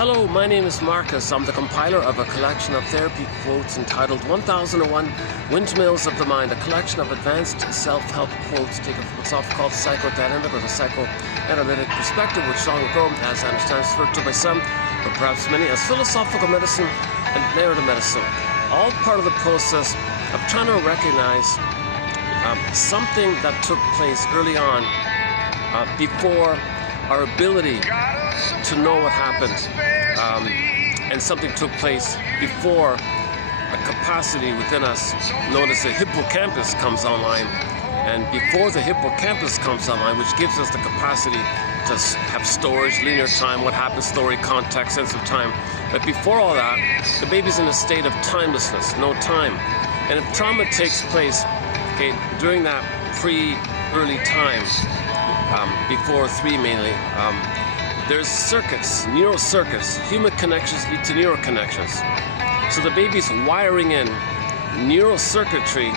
Hello, my name is Marcus. I'm the compiler of a collection of therapy quotes entitled 1001 Windmills of the Mind, a collection of advanced self-help quotes taken from a soft called psychodynamic or the psychoanalytic perspective, which long ago, as I understand, is referred to by some, or perhaps many, as philosophical medicine and narrative medicine. All part of the process of trying to recognize something that took place early on before our ability to know what happened, and something took place before a capacity within us known as the hippocampus comes online. And before the hippocampus comes online, which gives us the capacity to have storage, linear time, what happened, story, context, sense of time. But before all that, the baby's in a state of timelessness, no time. And if trauma takes place during that pre-early time, before 3 mainly, there's circuits, neural circuits. Human connections lead to neural connections. So the baby's wiring in neural circuitry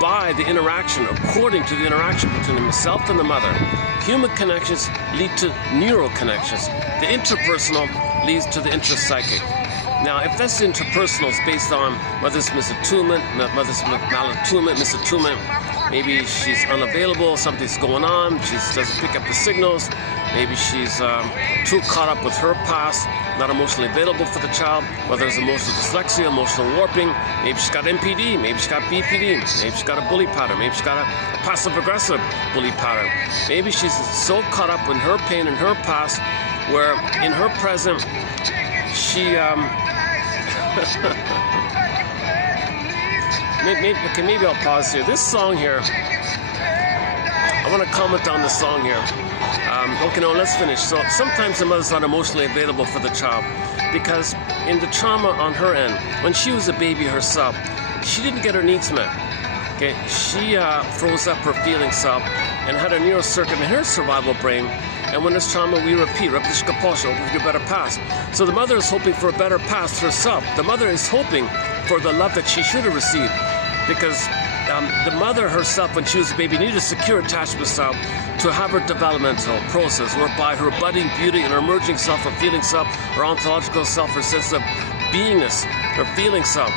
by the interaction, according to the interaction between himself and the mother. Human connections lead to neural connections. The interpersonal leads to the intrapsychic. Now, if that's interpersonal, it's based on mother's misattunement, mother's malattunement, misattunement. Maybe she's unavailable, something's going on, she doesn't pick up the signals. Maybe she's too caught up with her past, not emotionally available for the child, whether it's emotional dyslexia, emotional warping. Maybe she's got MPD, maybe she's got BPD, maybe she's got a bully pattern, maybe she's got a passive-aggressive bully pattern. Maybe she's so caught up in her pain and her past, where in her present, she maybe I'll pause here. This song here, I want to comment on the song here. Okay, no, let's finish. So sometimes the mother's not emotionally available for the child because in the trauma on her end, when she was a baby herself, she didn't get her needs met. Okay, she froze up her feelings up and had a neural circuit in her survival brain. And when there's trauma, we repeat, repetition compulsion, hoping for a better past. So the mother is hoping for a better past herself. The mother is hoping for the love that she should have received, because the mother herself, when she was a baby, needed a secure attachment style to have her developmental process, whereby her budding beauty and her emerging self, her feeling self, her ontological self, her sense of beingness, her feeling self,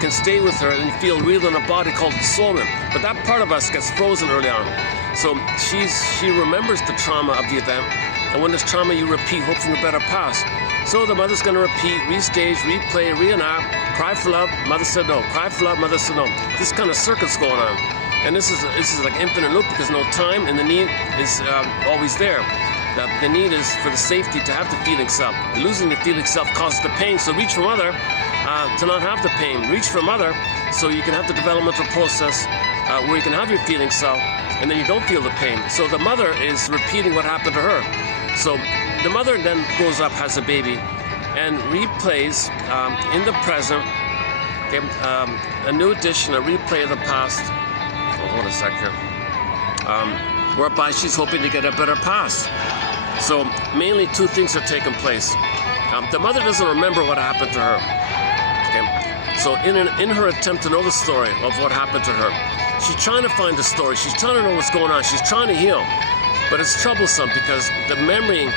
can stay with her and feel real in a body called the soul. But that part of us gets frozen early on. So she remembers the trauma of the event, and when there's trauma, you repeat, hoping for a better past. So the mother's going to repeat, restage, replay, reenact, cry for love, mother said no, cry for love, mother said no. This kind of circuit's going on. And this is like infinite loop because no time, and the need is always there. The need is for the safety to have the feeling self. Losing the feeling self causes the pain, so reach for mother to not have the pain. Reach for mother so you can have the developmental process where you can have your feeling self, and then you don't feel the pain. So the mother is repeating what happened to her. So the mother then grows up, has a baby, and replays in the present a new edition, a replay of the past. Oh, hold a sec here. Whereby she's hoping to get a better past. So mainly two things are taking place. The mother doesn't remember what happened to her. Okay? So in her attempt to know the story of what happened to her, she's trying to find the story. She's trying to know what's going on. She's trying to heal. But it's troublesome because the memory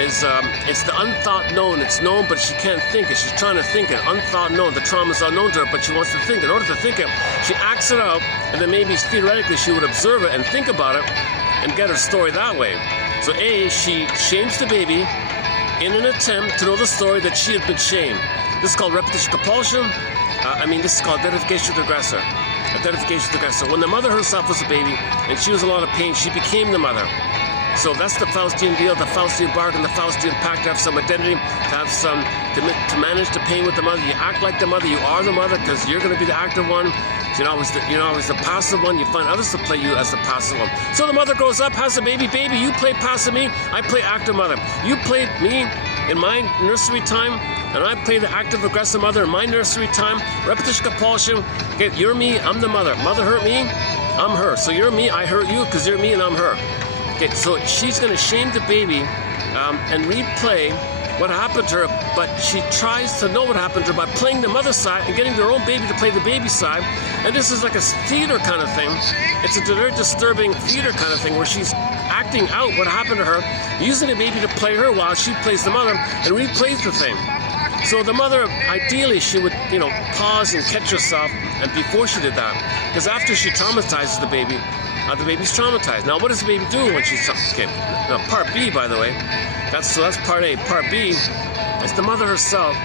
is, it's the unthought known. It's known, but she can't think it. She's trying to think it. Unthought known. The trauma is unknown to her, but she wants to think it. In order to think it, she acts it out, and then maybe theoretically she would observe it and think about it and get her story that way. So A, she shames the baby in an attempt to know the story that she had been shamed. This is called repetition compulsion. This is called identification with the aggressor. Identification with the aggressor. When the mother herself was a baby and she was in a lot of pain, she became the mother. So that's the Faustian deal, the Faustian bargain, the Faustian pact, to have some identity, to manage the pain with the mother. You act like the mother, you are the mother, because you're going to be the active one. So you're always the passive one. You find others to play you as the passive one. So the mother grows up, has a baby, you play passive me, I play active mother. You play me in my nursery time, and I play the active aggressive mother in my nursery time. Repetition compulsion. Okay, you're me, I'm the mother. Mother hurt me, I'm her. So you're me, I hurt you, because you're me and I'm her. Okay, so she's going to shame the baby and replay what happened to her, but she tries to know what happened to her by playing the mother side and getting their own baby to play the baby side. And this is like a theater kind of thing. It's a very disturbing theater kind of thing where she's acting acting out what happened to her, using the baby to play her while she plays the mother and replays the thing. So the mother, ideally, she would, pause and catch herself, and before she did that, because after she traumatizes the baby's traumatized. Now, what does the baby do when she's okay? Now, part B, by the way, that's part A. Part B is the mother herself.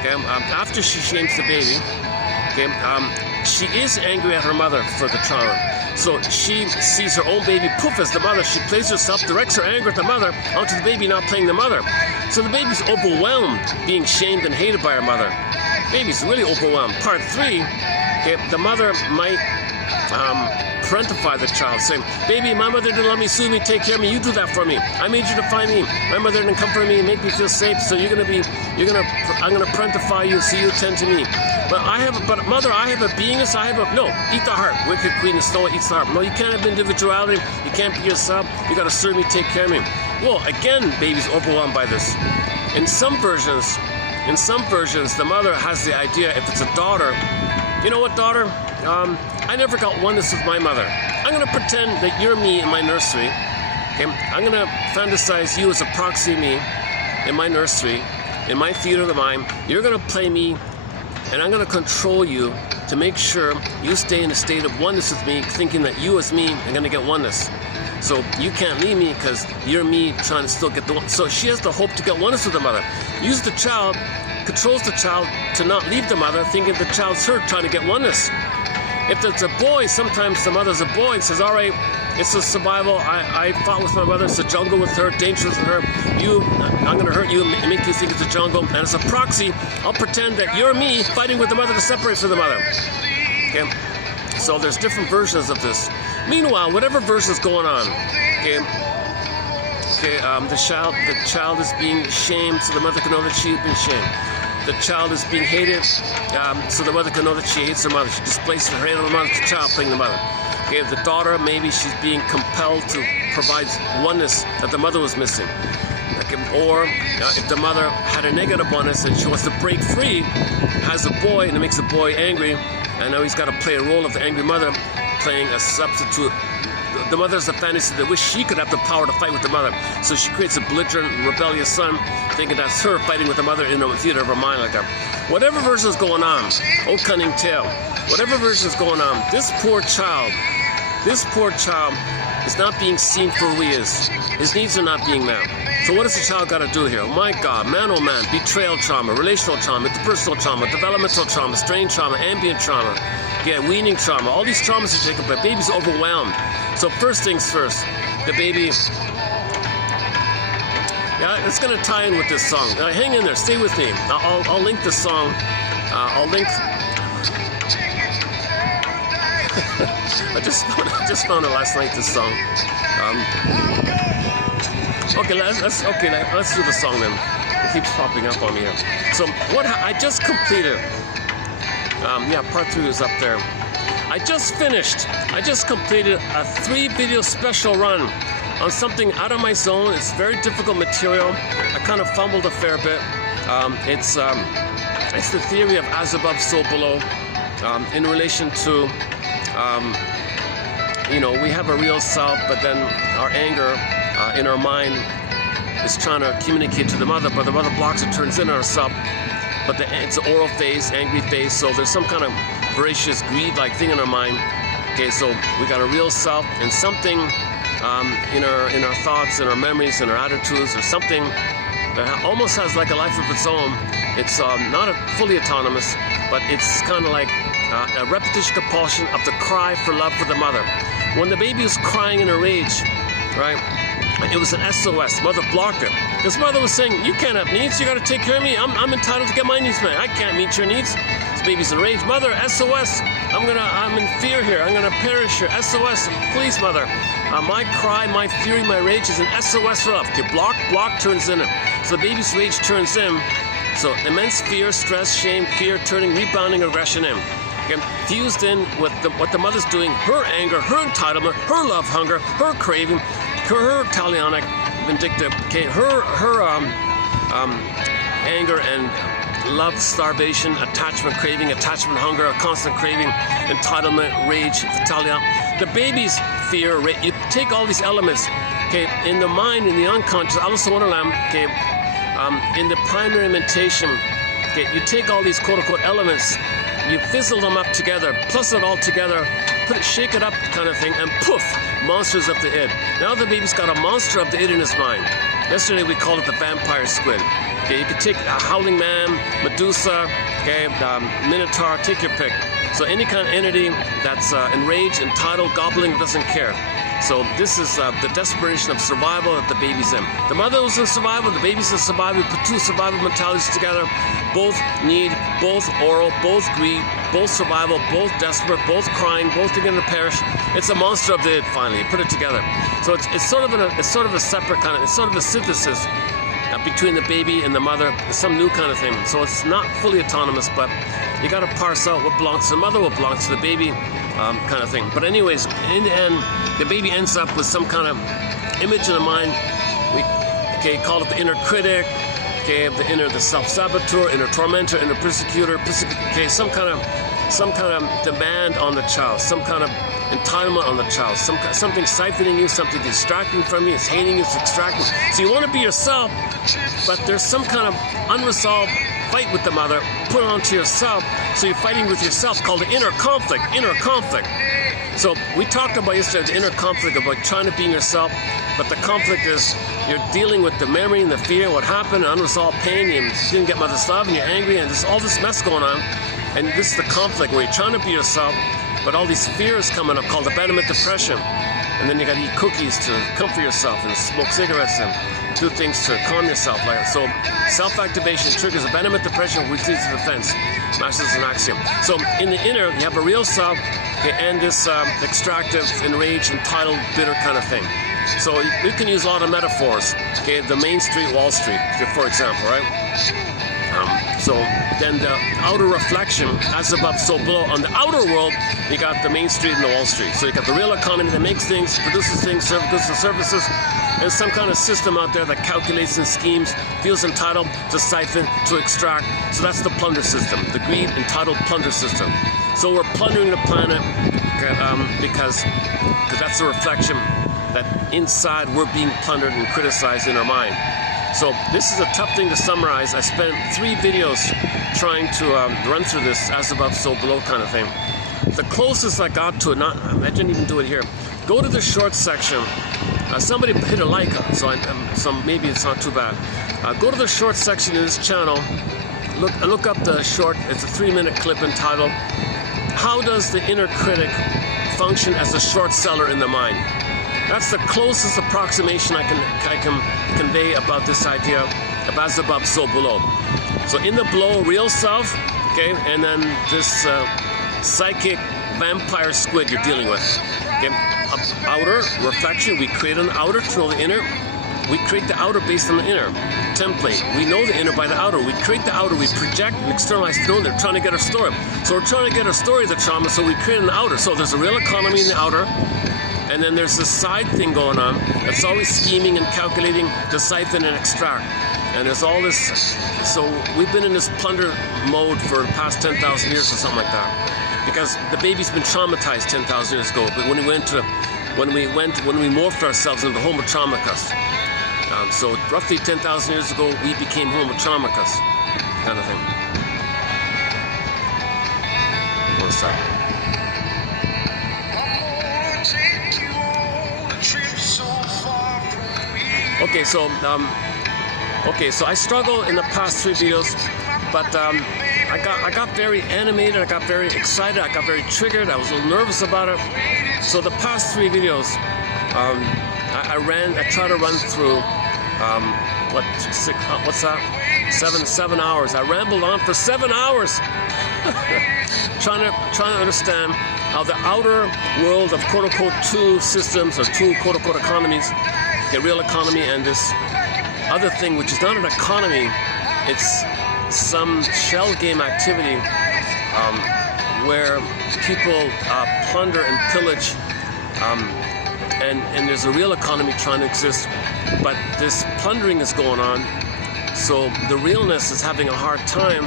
Okay, after she shames the baby, okay, she is angry at her mother for the trauma. So she sees her own baby poof as the mother. She plays herself, directs her anger at the mother onto the baby, not playing the mother. So the baby's overwhelmed, being shamed and hated by her mother. Baby's really overwhelmed. Part 3, okay, the mother might parentify the child, saying, "Baby, my mother didn't let me, soothe me, take care of me. You do that for me. I made you to find me. My mother didn't comfort me and make me feel safe. So I'm gonna parentify you, so you attend to me. But mother, I have a beingness. No, eat the heart. Wicked queen of snow eats the heart. No, you can't have individuality. You can't be yourself. You gotta serve me, take care of me." Well, again, baby's overwhelmed by this. In some versions, the mother has the idea, if it's a daughter, you know what, daughter? I never got oneness with my mother. I'm going to pretend that you're me in my nursery. Okay? I'm going to fantasize you as a proxy me in my nursery, in my theater of the mind. You're going to play me, and I'm going to control you to make sure you stay in a state of oneness with me, thinking that you as me are going to get oneness. So you can't leave me because you're me trying to still get the one. So she has the hope to get oneness with the mother. Uses the child, controls the child to not leave the mother, thinking the child's her trying to get oneness. If it's a boy, sometimes the mother's a boy and says, "All right, it's a survival. I fought with my mother. It's a jungle with her, dangerous with her. I'm going to hurt you and make you think it's a jungle. And as a proxy, I'll pretend that you're me fighting with the mother to separate from the mother." Okay? So there's different versions of this. Meanwhile, whatever version is going on, okay, the child is being shamed, so the mother can know that she's been shamed. The child is being hated, so the mother can know that she hates her mother. She displaces her hand on the mother, the child playing the mother. Okay, the daughter, maybe she's being compelled to provide oneness that the mother was missing. Okay, or if the mother had a negative oneness and she wants to break free, has a boy, and it makes the boy angry, and now he's got to play a role of the angry mother, playing a substitute. The mother's a fantasy that wish she could have the power to fight with the mother. So she creates a belligerent, rebellious son, thinking that's her fighting with the mother in the theater of her mind like that. Whatever version is going on, oh cunning tale, whatever version is going on, this poor child is not being seen for who he is. His needs are not being met. So what does the child got to do here? Oh my God, man oh man, betrayal trauma, relational trauma, interpersonal trauma, developmental trauma, strain trauma, ambient trauma, weaning trauma, all these traumas are taken place. Baby's overwhelmed. So first things first, the baby, it's going to tie in with this song. Hang in there, stay with me. I'll link the song. I just found it last night, this song. Let's do the song then. It keeps popping up on me here. So what I just completed, part 2 is up there. I just completed a 3-video special run on something out of my zone. It's very difficult material. I kind of fumbled a fair bit. It's the theory of as above, so below, in relation to, we have a real self, but then our anger in our mind is trying to communicate to the mother, but the mother blocks it, turns in on herself. But it's an oral phase, angry phase, so there's some kind of voracious greed-like thing in our mind. Okay, so we got a real self and something in our thoughts, in our memories, in our attitudes, or something that almost has like a life of its own. It's not fully autonomous, but it's kind of like a repetition compulsion of the cry for love for the mother. When the baby was crying in a rage, right? It was an SOS. Mother blocked it. This mother was saying, "You can't have needs. You got to take care of me. I'm entitled to get my needs met. I can't meet your needs." This baby's in rage. "Mother, SOS. I'm in fear here. I'm gonna perish here. SOS. Please, mother. My cry, my fury, my rage is an SOS for love." Okay, block turns in. So the baby's rage turns in. So immense fear, stress, shame, fear, turning, rebounding aggression in. Okay, fused in with what the mother's doing, her anger, her entitlement, her love hunger, her craving, her talionic, vindictive, okay, her anger and love, starvation, attachment, craving, attachment, hunger, a constant craving, entitlement, rage, talion. The baby's fear, you take all these elements, Okay, in the mind, in the unconscious, Alice in Wonderland, okay, in the primary mentation, okay, you take all these quote-unquote elements, you fizzle them up together, plus it all together, shake it up kind of thing, and poof, monsters of the id. Now the baby's got a monster of the id in his mind. Yesterday we called it the vampire squid. Okay, you could take a howling man, Medusa, okay, Minotaur, take your pick. So any kind of entity that's enraged, entitled, gobbling, doesn't care. So this is the desperation of survival that the baby's in. The mother was in survival, the baby's in survival. Put two survival mentalities together. Both need, both oral, both greed, both survival, both desperate, both crying, both thinking to perish. It's a monster of the id. Finally, put it together. So it's sort of a separate kind of. It's sort of a synthesis between the baby and the mother. It's some new kind of thing. So it's not fully autonomous, but you got to parse out what belongs to the mother, what belongs to the baby, kind of thing. But anyways, in the end, the baby ends up with some kind of image in the mind. We call it the inner critic, the self-saboteur, inner tormentor, inner persecutor, some kind of demand on the child, some kind of entitlement on the child, something siphoning you, something distracting from you, it's hating you, it's extracting. So you want to be yourself, but there's some kind of unresolved fight with the mother, put it onto yourself, so you're fighting with yourself, called the inner conflict. So we talked about yesterday the inner conflict, about trying to be yourself, but the conflict is you're dealing with the memory and the fear, what happened, unresolved pain, you didn't get mother's love, and you're angry, and there's all this mess going on. And this is the conflict where you're trying to be yourself, but all these fears coming up called abandonment depression. And then you got to eat cookies to comfort yourself and smoke cigarettes and do things to calm yourself. So self-activation triggers abandonment depression, which leads to defense. Masterson axiom. So in the inner, you have a real self, and this extractive, enraged, entitled, bitter kind of thing. So you can use a lot of metaphors. Okay, the Main Street, Wall Street, for example, right? So then the outer reflection, as above, so below. On the outer world, you got the Main Street and the Wall Street. So you got the real economy that makes things, produces things, goods and services, and some kind of system out there that calculates and schemes, feels entitled to siphon, to extract. So that's the plunder system, the greed, entitled plunder system. So we're plundering the planet because that's a reflection that inside we're being plundered and criticized in our mind. So this is a tough thing to summarize. I spent 3 videos trying to run through this as above, so below kind of thing. The closest I got to it, I didn't even do it here. Go to the short section. Somebody hit a like, so maybe it's not too bad. Go to the short section in this channel. Look up the short. It's a 3-minute clip entitled "How Does the Inner Critic Function as a Short Seller in the Mind?" That's the closest approximation I can convey about this idea of as above, so below. So in the below, real self, okay, and then this psychic vampire squid you're dealing with. Okay, outer reflection, we create an outer to know the inner. We create the outer based on the inner template. We know the inner by the outer. We create the outer, we project and externalize the inner. They're trying to get our story. So we're trying to get our story of the trauma, so we create an outer. So there's a real economy in the outer. And then there's this side thing going on that's always scheming and calculating to siphon and extract. And there's all this, so we've been in this plunder mode for the past 10,000 years or something like that. Because the baby's been traumatized 10,000 years ago. But when we morphed ourselves into the Homo traumacus. So roughly 10,000 years ago, we became Homo traumacus, kind of thing. One second. Okay, so I struggled in the past 3 videos, but I got very animated, I got very excited, I got very triggered, I was a little nervous about it. So the past 3 videos, I tried to run through what's that? 7 hours. I rambled on for 7 hours, trying to understand how the outer world of quote-unquote 2 systems or 2 quote-unquote economies, the real economy and this other thing, which is not an economy, it's some shell game activity where people plunder and pillage, and there's a real economy trying to exist, but this plundering is going on, so the realness is having a hard time,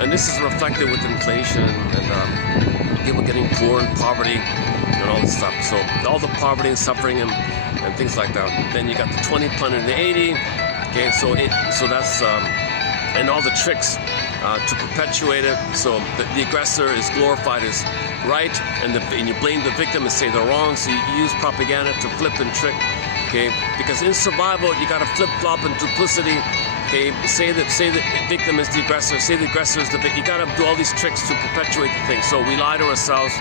and this is reflected with inflation and people getting poor and poverty and all this stuff. So all the poverty and suffering and things like that. Then you got the 20 plundered the 80. Okay, so that's and all the tricks to perpetuate it. So the aggressor is glorified as right, and you blame the victim and say they're wrong. So you use propaganda to flip and trick. Okay, because in survival you got to flip flop and duplicity. Okay, say the victim is the aggressor. Say the aggressor is the victim. You got to do all these tricks to perpetuate the thing. So we lie to ourselves.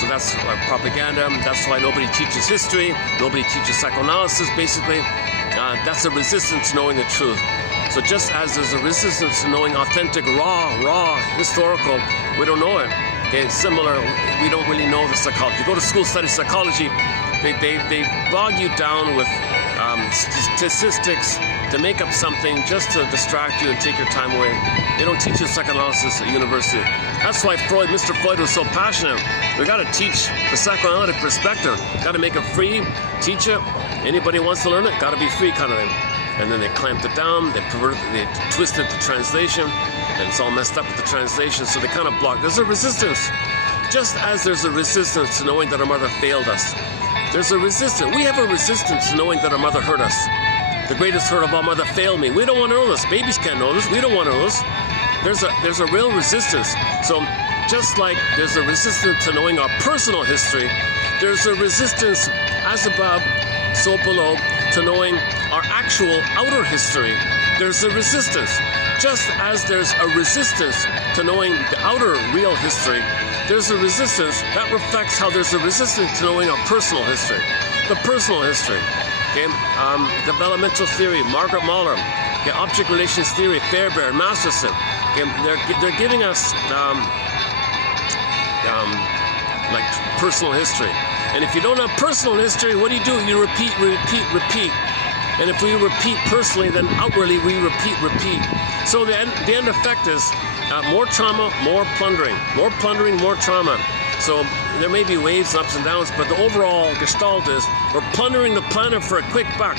So that's propaganda. That's why nobody teaches history. Nobody teaches psychoanalysis. Basically, that's a resistance to knowing the truth. So just as there's a resistance to knowing authentic, raw, historical, we don't know it. Okay, similar, we don't really know the psychology. You go to school, study psychology, they bog you down with statistics to make up something just to distract you and take your time away. They don't teach you psychoanalysis at university. That's why Mr. Freud was so passionate. We got to teach the psychoanalytic perspective. Got to make it free, teach it. Anybody wants to learn it, got to be free kind of thing. And then they clamped it down, they twisted the translation, and it's all messed up with the translation, so they kind of block. There's a resistance. Just as there's a resistance to knowing that our mother failed us. There's a resistance. We have a resistance to knowing that our mother hurt us. The greatest hurt of all, mother failed me. We don't want to know this. Babies can't know this. We don't want to know this. There's a real resistance. So just like there's a resistance to knowing our personal history, there's a resistance as above, so below, to knowing our actual outer history. There's a resistance. Just as there's a resistance to knowing the outer real history, there's a resistance that reflects how there's a resistance to knowing our personal history. The personal history. Okay, developmental theory, Margaret Mahler. Okay, object relations theory, Fairbairn, Masterson. Okay, they're giving us like personal history. And if you don't have personal history, what do? You repeat. And if we repeat personally, then outwardly we repeat. So the end effect is more trauma, more plundering, more trauma. So there may be waves, ups and downs, but the overall gestalt is we're plundering the planet for a quick buck.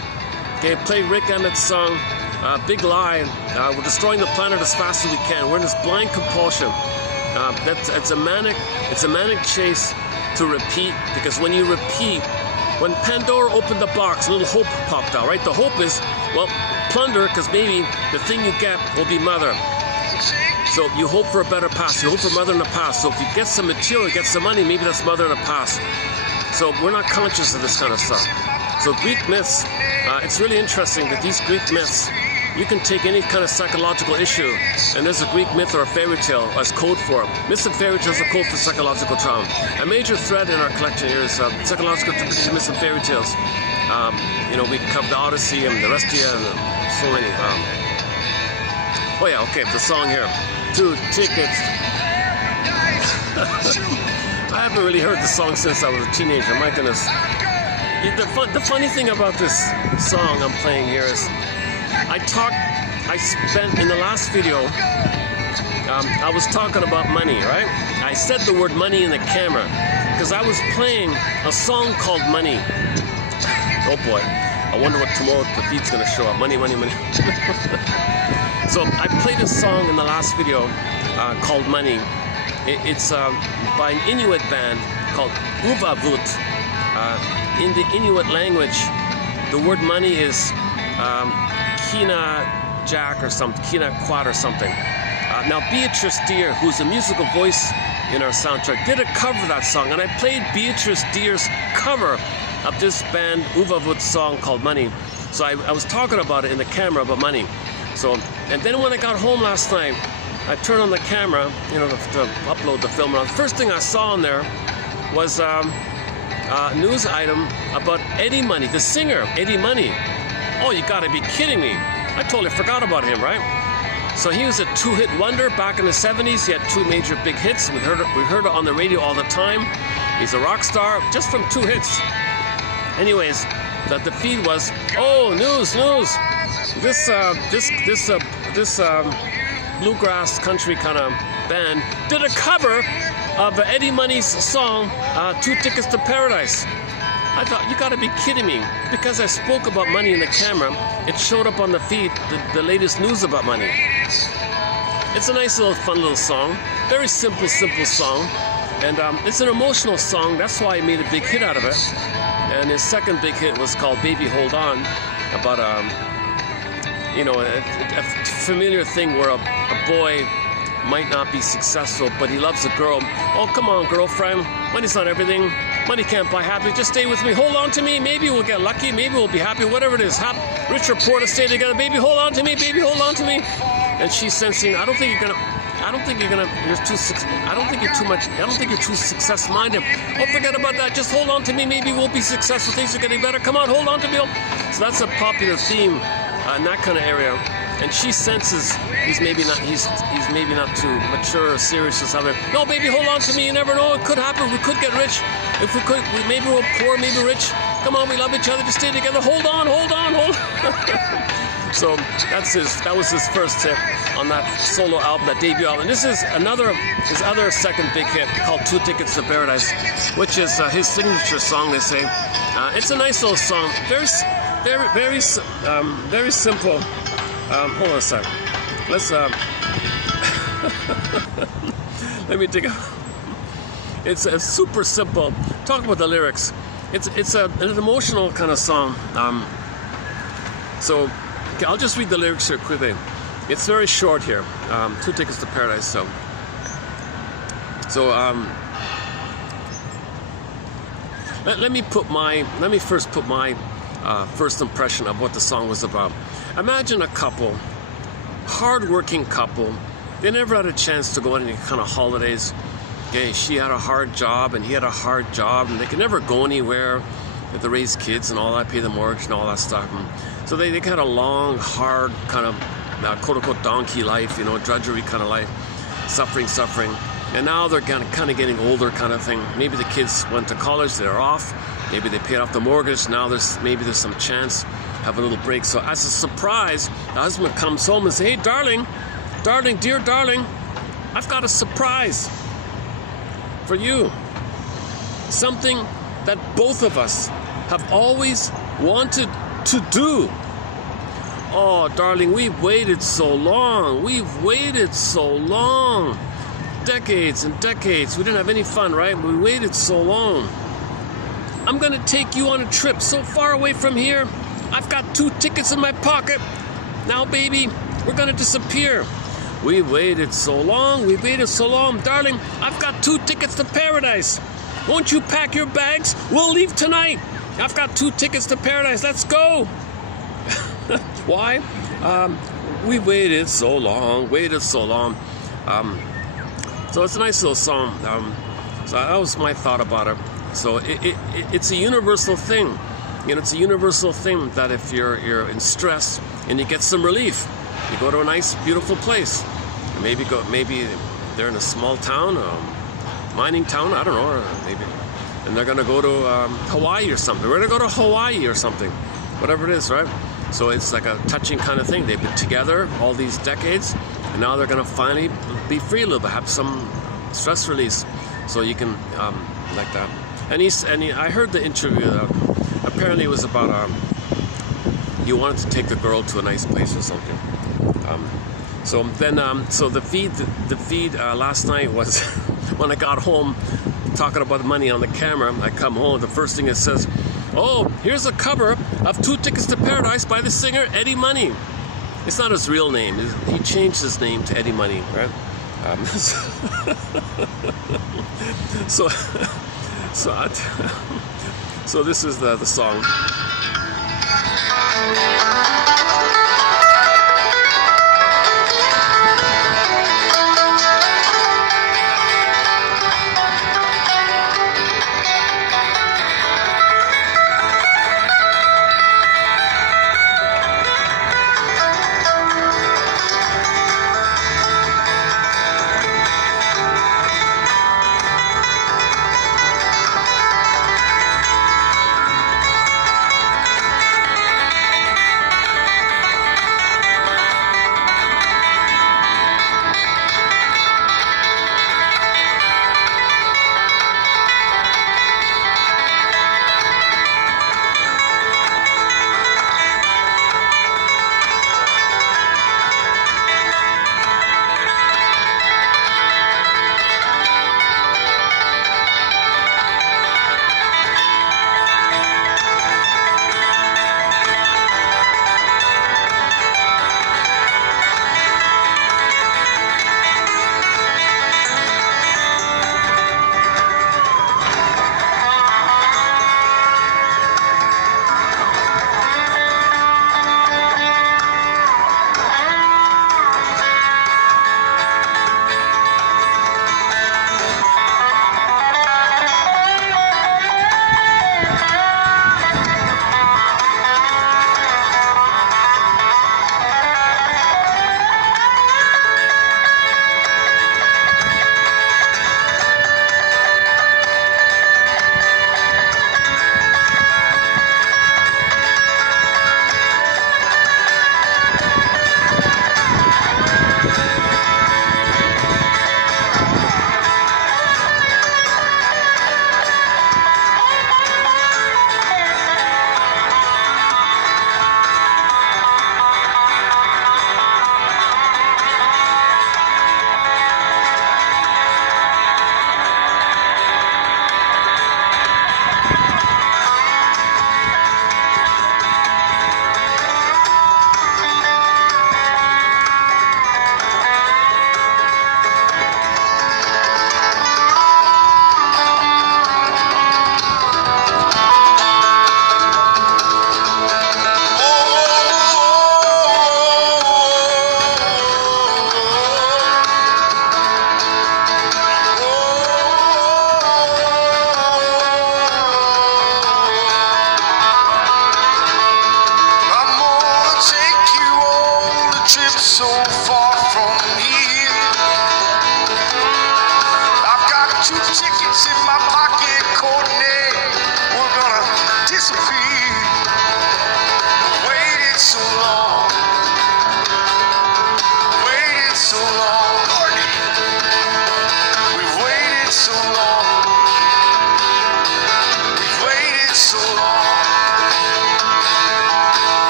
Okay, play Rick Emmett's song, Big Lie. We're destroying the planet as fast as we can. We're in this blind compulsion. It's a manic chase to repeat, because when you repeat, when Pandora opened the box, a little hope popped out, right? The hope is, well, plunder, because maybe the thing you get will be mother. So you hope for a better past. You hope for mother in the past. So if you get some material, get some money, maybe that's mother in the past. So we're not conscious of this kind of stuff. So Greek myths, it's really interesting that these Greek myths, you can take any kind of psychological issue, and there's a Greek myth or a fairy tale as code for it. Myths and fairy tales are code for psychological trauma. A major thread in our collection here is psychological myths and fairy tales. We covered the Odyssey and the Restia and so many. Oh yeah, okay, the song here. 2 tickets. I haven't really heard the song since I was a teenager. My goodness. The funny thing about this song I'm playing here is I spent in the last video, I was talking about money, right? I said the word money in the camera because I was playing a song called Money. Oh boy, I wonder what tomorrow the beat's gonna show up. Money. So I played a song in the last video called Money. It's by an Inuit band called Uvavut. In the Inuit language, the word money is Kina Jack or something, Kina Quad or something. Now Beatrice Deer, who's a musical voice in our soundtrack, did a cover of that song, and I played Beatrice Deer's cover of this band Uvavut's song called Money. So I was talking about it in the camera about money. So, and then when I got home last night, I turned on the camera, to upload the film. And the first thing I saw on there was a news item about Eddie Money, the singer, Eddie Money. Oh, you gotta be kidding me. I totally forgot about him, right? So he was a 2-hit wonder back in the 70s. He had 2 major big hits. We heard it on the radio all the time. He's a rock star just from 2 hits. Anyways, the feed was, oh, news. This bluegrass country kind of band did a cover of Eddie Money's song, 2 Tickets to Paradise. I thought, you gotta be kidding me. Because I spoke about money in the camera, it showed up on the feed, the latest news about money. It's a nice little, fun little song. Very simple song. And it's an emotional song. That's why I made a big hit out of it. And his second big hit was called Baby Hold On, about a familiar thing where a boy might not be successful, but he loves a girl. Oh, come on, girlfriend. Money's not everything. Money can't buy happiness. Just stay with me. Hold on to me. Maybe we'll get lucky. Maybe we'll be happy. Whatever it is. Rich or poor to stay together. Baby, hold on to me. Baby, hold on to me. And she's sensing, I don't think you're too success-minded. Oh, forget about that. Just hold on to me. Maybe we'll be successful. Things are getting better. Come on, hold on to me. So that's a popular theme in that kind of area. And she senses he's maybe not too mature or serious or something. No, baby, hold on to me. You never know. It could happen. We could get rich. If we could, maybe we're poor, maybe rich. Come on, we love each other. Just stay together. Hold on. So that was his first hit on that solo album, that debut album. And this is his other second big hit called 2 Tickets to Paradise, which is his signature song, they say. It's a nice little song. Very simple. Hold on a sec. Let's let me take a. It's a super simple. Talk about the lyrics. It's an emotional kind of song. So okay, I'll just read the lyrics here quickly. It's very short here. 2 Tickets to Paradise. So let me first put my first impression of what the song was about. Imagine a couple, hard-working couple. They never had a chance to go on any kind of holidays. Okay, she had a hard job and he had a hard job, and they could never go anywhere. They had to raise kids and all that, pay the mortgage and all that stuff. And so they had a long, hard kind of quote-unquote donkey life, drudgery kind of life, suffering. And now they're kind of getting older kind of thing. Maybe the kids went to college, they're off. Maybe they paid off the mortgage. Now there's some chance, have a little break. So as a surprise, the husband comes home and says, hey, darling, dear darling, I've got a surprise for you. Something that both of us have always wanted to do. Oh, darling, we've waited so long. Decades and decades. We didn't have any fun, right? We waited so long. I'm going to take you on a trip so far away from here. I've got 2 tickets in my pocket. Now, baby, we're going to disappear. We waited so long. Darling, I've got 2 tickets to paradise. Won't you pack your bags? We'll leave tonight. I've got 2 tickets to paradise. Let's go. Why? We waited so long. So it's a nice little song. So that was my thought about it. So it's a universal thing. It's a universal thing that if you're in stress and you get some relief, you go to a nice, beautiful place. Maybe they're in a small town, mining town, I don't know, or maybe, and they're gonna go to Hawaii or something. We're gonna go to Hawaii or something, whatever it is, right? So it's like a touching kind of thing. They've been together all these decades, and now they're gonna finally be free a little bit, have some stress release. So you can like that. And I heard the interview. Apparently, it was about he wanted to take the girl to a nice place or something. So the feed last night was when I got home, talking about money on the camera. I come home. The first thing it says, "Oh, here's a cover of 2 Tickets to Paradise by the singer Eddie Money." It's not his real name. He changed his name to Eddie Money, right? So this is the song.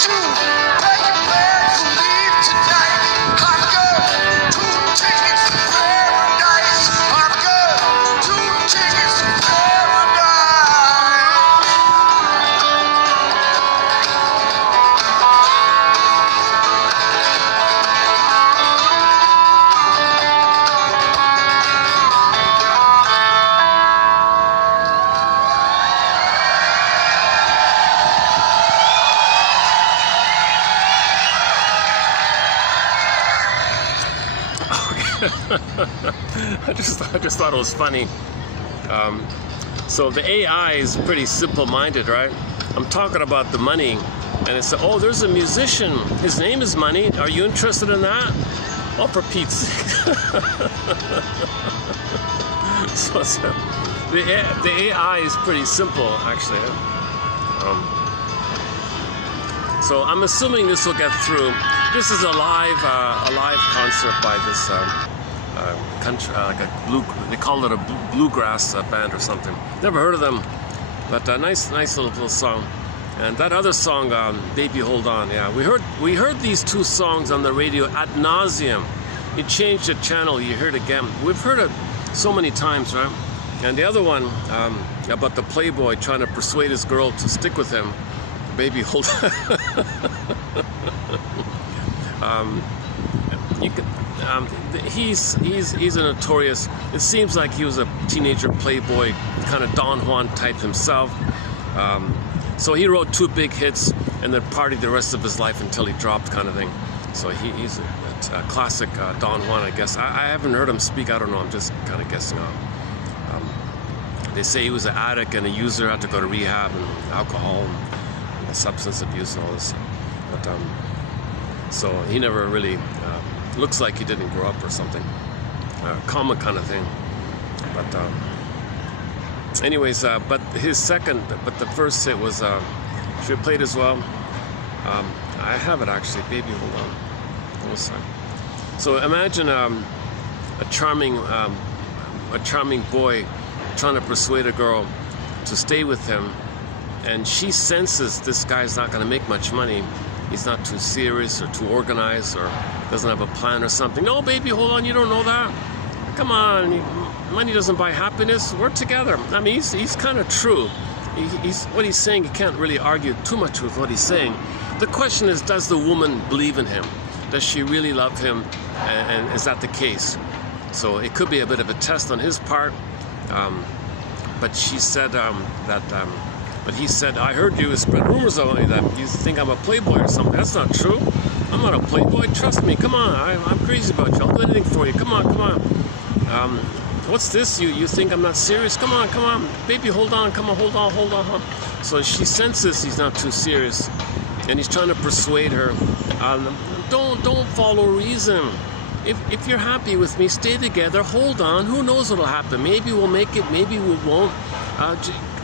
soothe, pack your bags and leave tonight. I've got 2 tickets to paradise. I've got 2 tickets to paradise. I just thought it was funny. So the AI is pretty simple-minded, right? I'm talking about the money, and it's oh, there's a musician. His name is Money. Are you interested in that? Oh, for Pete's sake! so the AI is pretty simple, actually. So I'm assuming this will get through. This is a live concert by this country, like a they call it a bluegrass band or something. Never heard of them, but a nice little song. And that other song, "Baby Hold On," yeah, we heard these 2 songs on the radio ad nauseum. You change the channel, you hear it again. We've heard it so many times, right? And the other one about the playboy trying to persuade his girl to stick with him. Baby, hold on. He's a notorious. It seems like he was a teenager playboy, kind of Don Juan type himself. So he wrote 2 big hits and then partied the rest of his life until he dropped, kind of thing. So he's a classic Don Juan, I guess. I haven't heard him speak. I don't know. I'm just kind of guessing out. They say he was an addict and a user, had to go to rehab and alcohol and substance abuse and all this. But so he never really looks like he didn't grow up or something. Common kind of thing. But anyways, but the first hit was should we play it as well? I have it actually. Baby, hold on. One second. So imagine a charming boy trying to persuade a girl to stay with him, and she senses this guy's not going to make much money. He's not too serious or too organized or doesn't have a plan or something. No, baby, hold on, you don't know that. Come on, money doesn't buy happiness. We're together. I mean, he's kind of true. What he's saying, you can't really argue too much with what he's saying. The question is, does the woman believe in him? Does she really love him? And is that the case? So it could be a bit of a test on his part. But she said but he said, I heard you spread rumors about me that you think I'm a playboy or something. That's not true. I'm not a playboy. Trust me. Come on. I'm crazy about you. I'll do anything for you. Come on. What's this? You think I'm not serious? Come on. Baby, hold on. Come on, hold on. So she senses he's not too serious. And he's trying to persuade her. Don't follow reason. If you're happy with me, stay together. Hold on. Who knows what'll happen? Maybe we'll make it. Maybe we won't.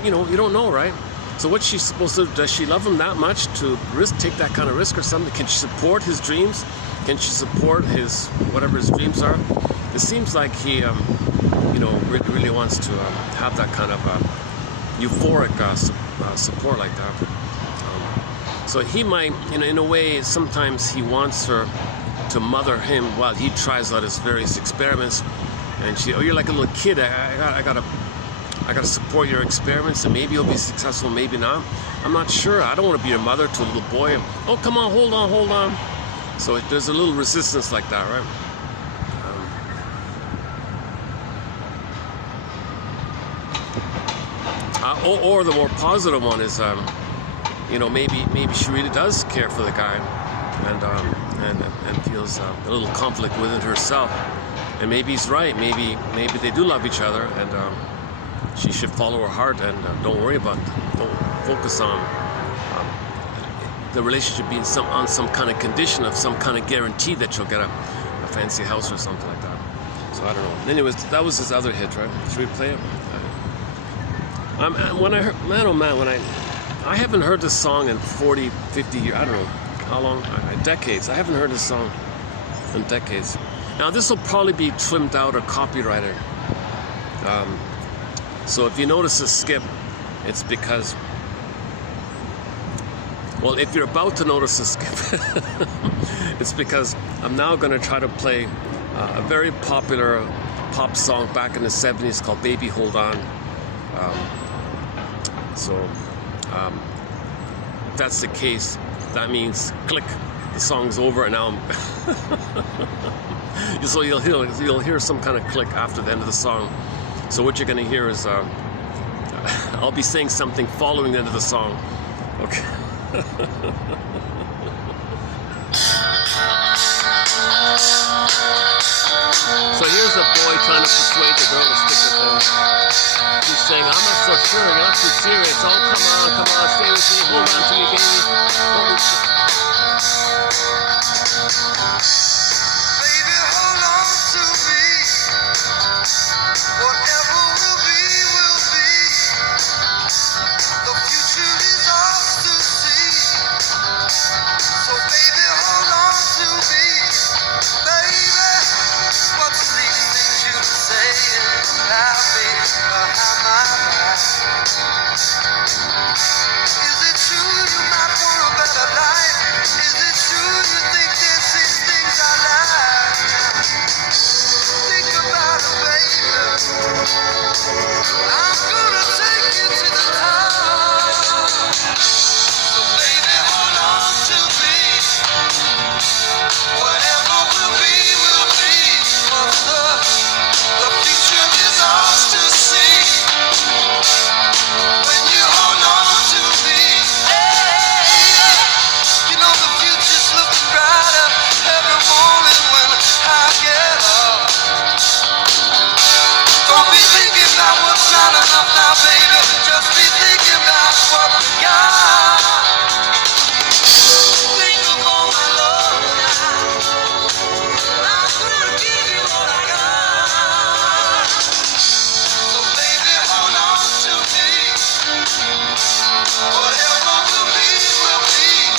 You don't know, right? So what's she supposed to do? Does she love him that much to take that kind of risk or something? Can she support his dreams? Can she support his whatever his dreams are? It seems like he, really wants to have that kind of euphoric support like that. So he might, in a way, sometimes he wants her to mother him while he tries out his various experiments. And you're like a little kid. I gotta support your experiments, and maybe you'll be successful, maybe not. I'm not sure. I don't want to be your mother to a little boy. Oh, come on, hold on. So there's a little resistance like that, right? Or the more positive one is, maybe she really does care for the guy, and feels a little conflict within herself. And maybe he's right. Maybe they do love each other, and she should follow her heart and don't focus on the relationship being on some kind of condition of some kind of guarantee that she'll get a fancy house or something like that. So I don't know. Anyways, that was his other hit, right? Should we play it? When I heard, I haven't heard this song in 40, 50 years. I don't know how long, decades. I haven't heard this song in decades. Now this will probably be trimmed out or copyrighted. So if you notice a skip, it's because, Well, if you're about to notice a skip, it's because I'm now going to try to play a very popular pop song back in the 70s called Baby Hold On. If that's the case, that means click, the song's over, and now I'm so you'll hear some kind of click after the end of the song. So what you're going to hear is I'll be saying something following the end of the song. Okay. So here's a boy trying to persuade the girl to stick with him. He's saying, I'm not so sure, you're not too serious. Oh, come on, stay with me, hold on to me, baby. Baby, hold on to me. Whatever will be, will be. The future is ours to see. So baby, hold on to me. Baby, what's these things you say about me, behind my back? Is it true you might want a better life? Is it true you think this is things I like? Think about it, baby. I'm gonna take you to the top. So baby, hold on to me. Whatever will be, will be. The future is ours to see. When you hold on to me, hey, you know the future's looking brighter every morning when I get up. Don't be thinking about what's not enough now, baby. Just be thinking about what we got. Think of all my love now. I'm gonna give you all I got. So baby, hold on to me. Whatever will be, will be.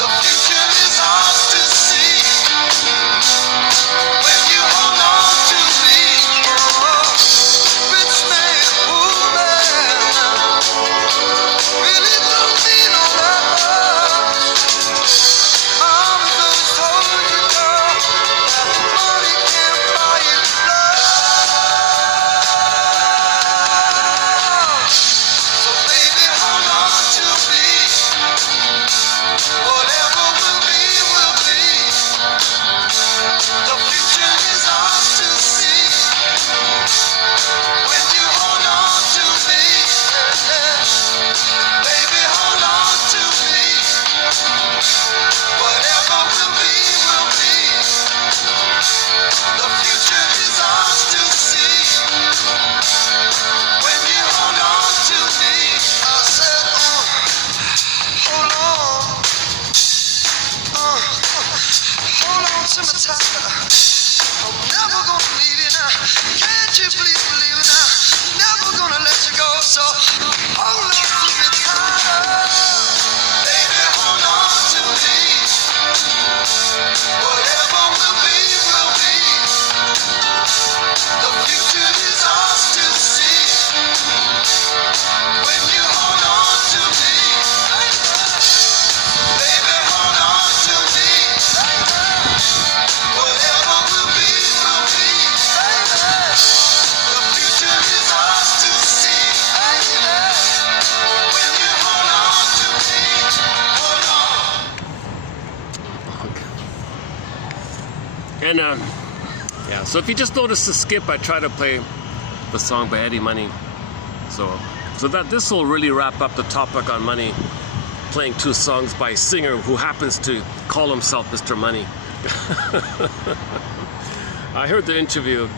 The future is ours to see. When you hold on to me, rich man, poor man, really don't need no love. Mama's always told you, girl, that money can't buy you love. So baby, hold on to me. Whatever will be, will be. The future is ours to see. When you hold on to me, baby, hold on to me. Whatever will be, will be. The future is ours to see. When you hold on to me, I said, hold on, hold on to me tight. I'm never gonna leave you now. Can't you please believe it now? Never gonna let you go. So hold on to me tight. Baby, hold on to me. Whatever will be, will be. The future is ours to see. When you hold on to me, baby, hold on to me. Whatever will be, will be. The future is ours to see. When you hold on to me, hold on. And yeah, so if you just notice the skip, I try to play the song by Eddie Money. So that this will really wrap up the topic on money, playing two songs by a singer who happens to call himself Mr. Money. I heard the interview.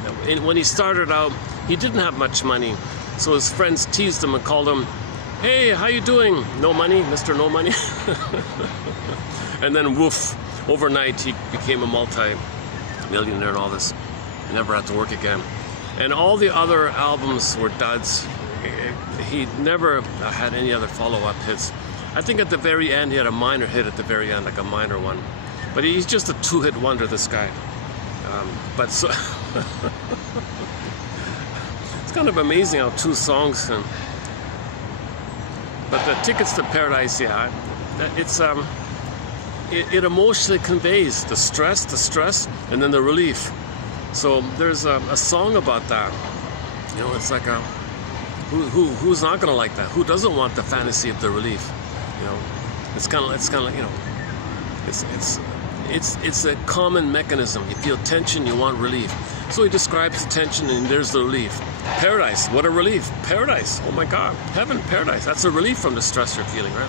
When he started out, he didn't have much money, so his friends teased him and called him, "Hey, how you doing? No money, Mr. No Money." And then woof, overnight he became a multi-millionaire and all this. He never had to work again. And all the other albums were duds. He never had any other follow-up hits. I think at the very end he had a minor hit at the very end, like a minor one. But he's just a two-hit wonder, this guy. But so it's kind of amazing how two songs But the Tickets to Paradise, yeah, it's it emotionally conveys the stress, and then the relief. So there's a song about that. You know, it's like who's not gonna like that? Who doesn't want the fantasy of the relief? You know, it's kind of you know, it's a common mechanism. You feel tension, you want relief. So he describes the tension, and there's the relief. Paradise, what a relief! Paradise, oh my God, heaven, paradise. That's a relief from the stress you're feeling, right?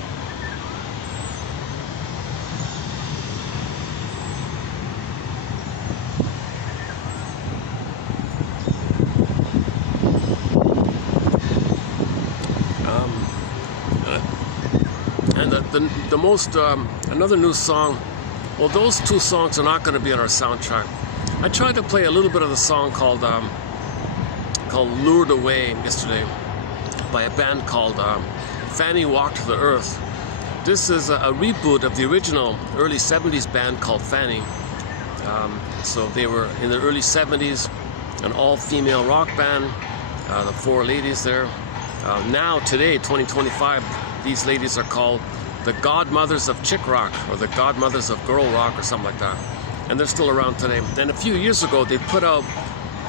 And the most another new song. Well, those two songs are not going to be on our soundtrack. I tried to play a little bit of the song called "Lured Away" yesterday by a band called Fanny Walked to the Earth. This is a reboot of the original early '70s band called Fanny. So they were in the early '70s, an all-female rock band. The four ladies there. Now, today, 2025, these ladies are called the godmothers of chick rock, or the godmothers of girl rock, or something like that. And they're still around today. And a few years ago, they put out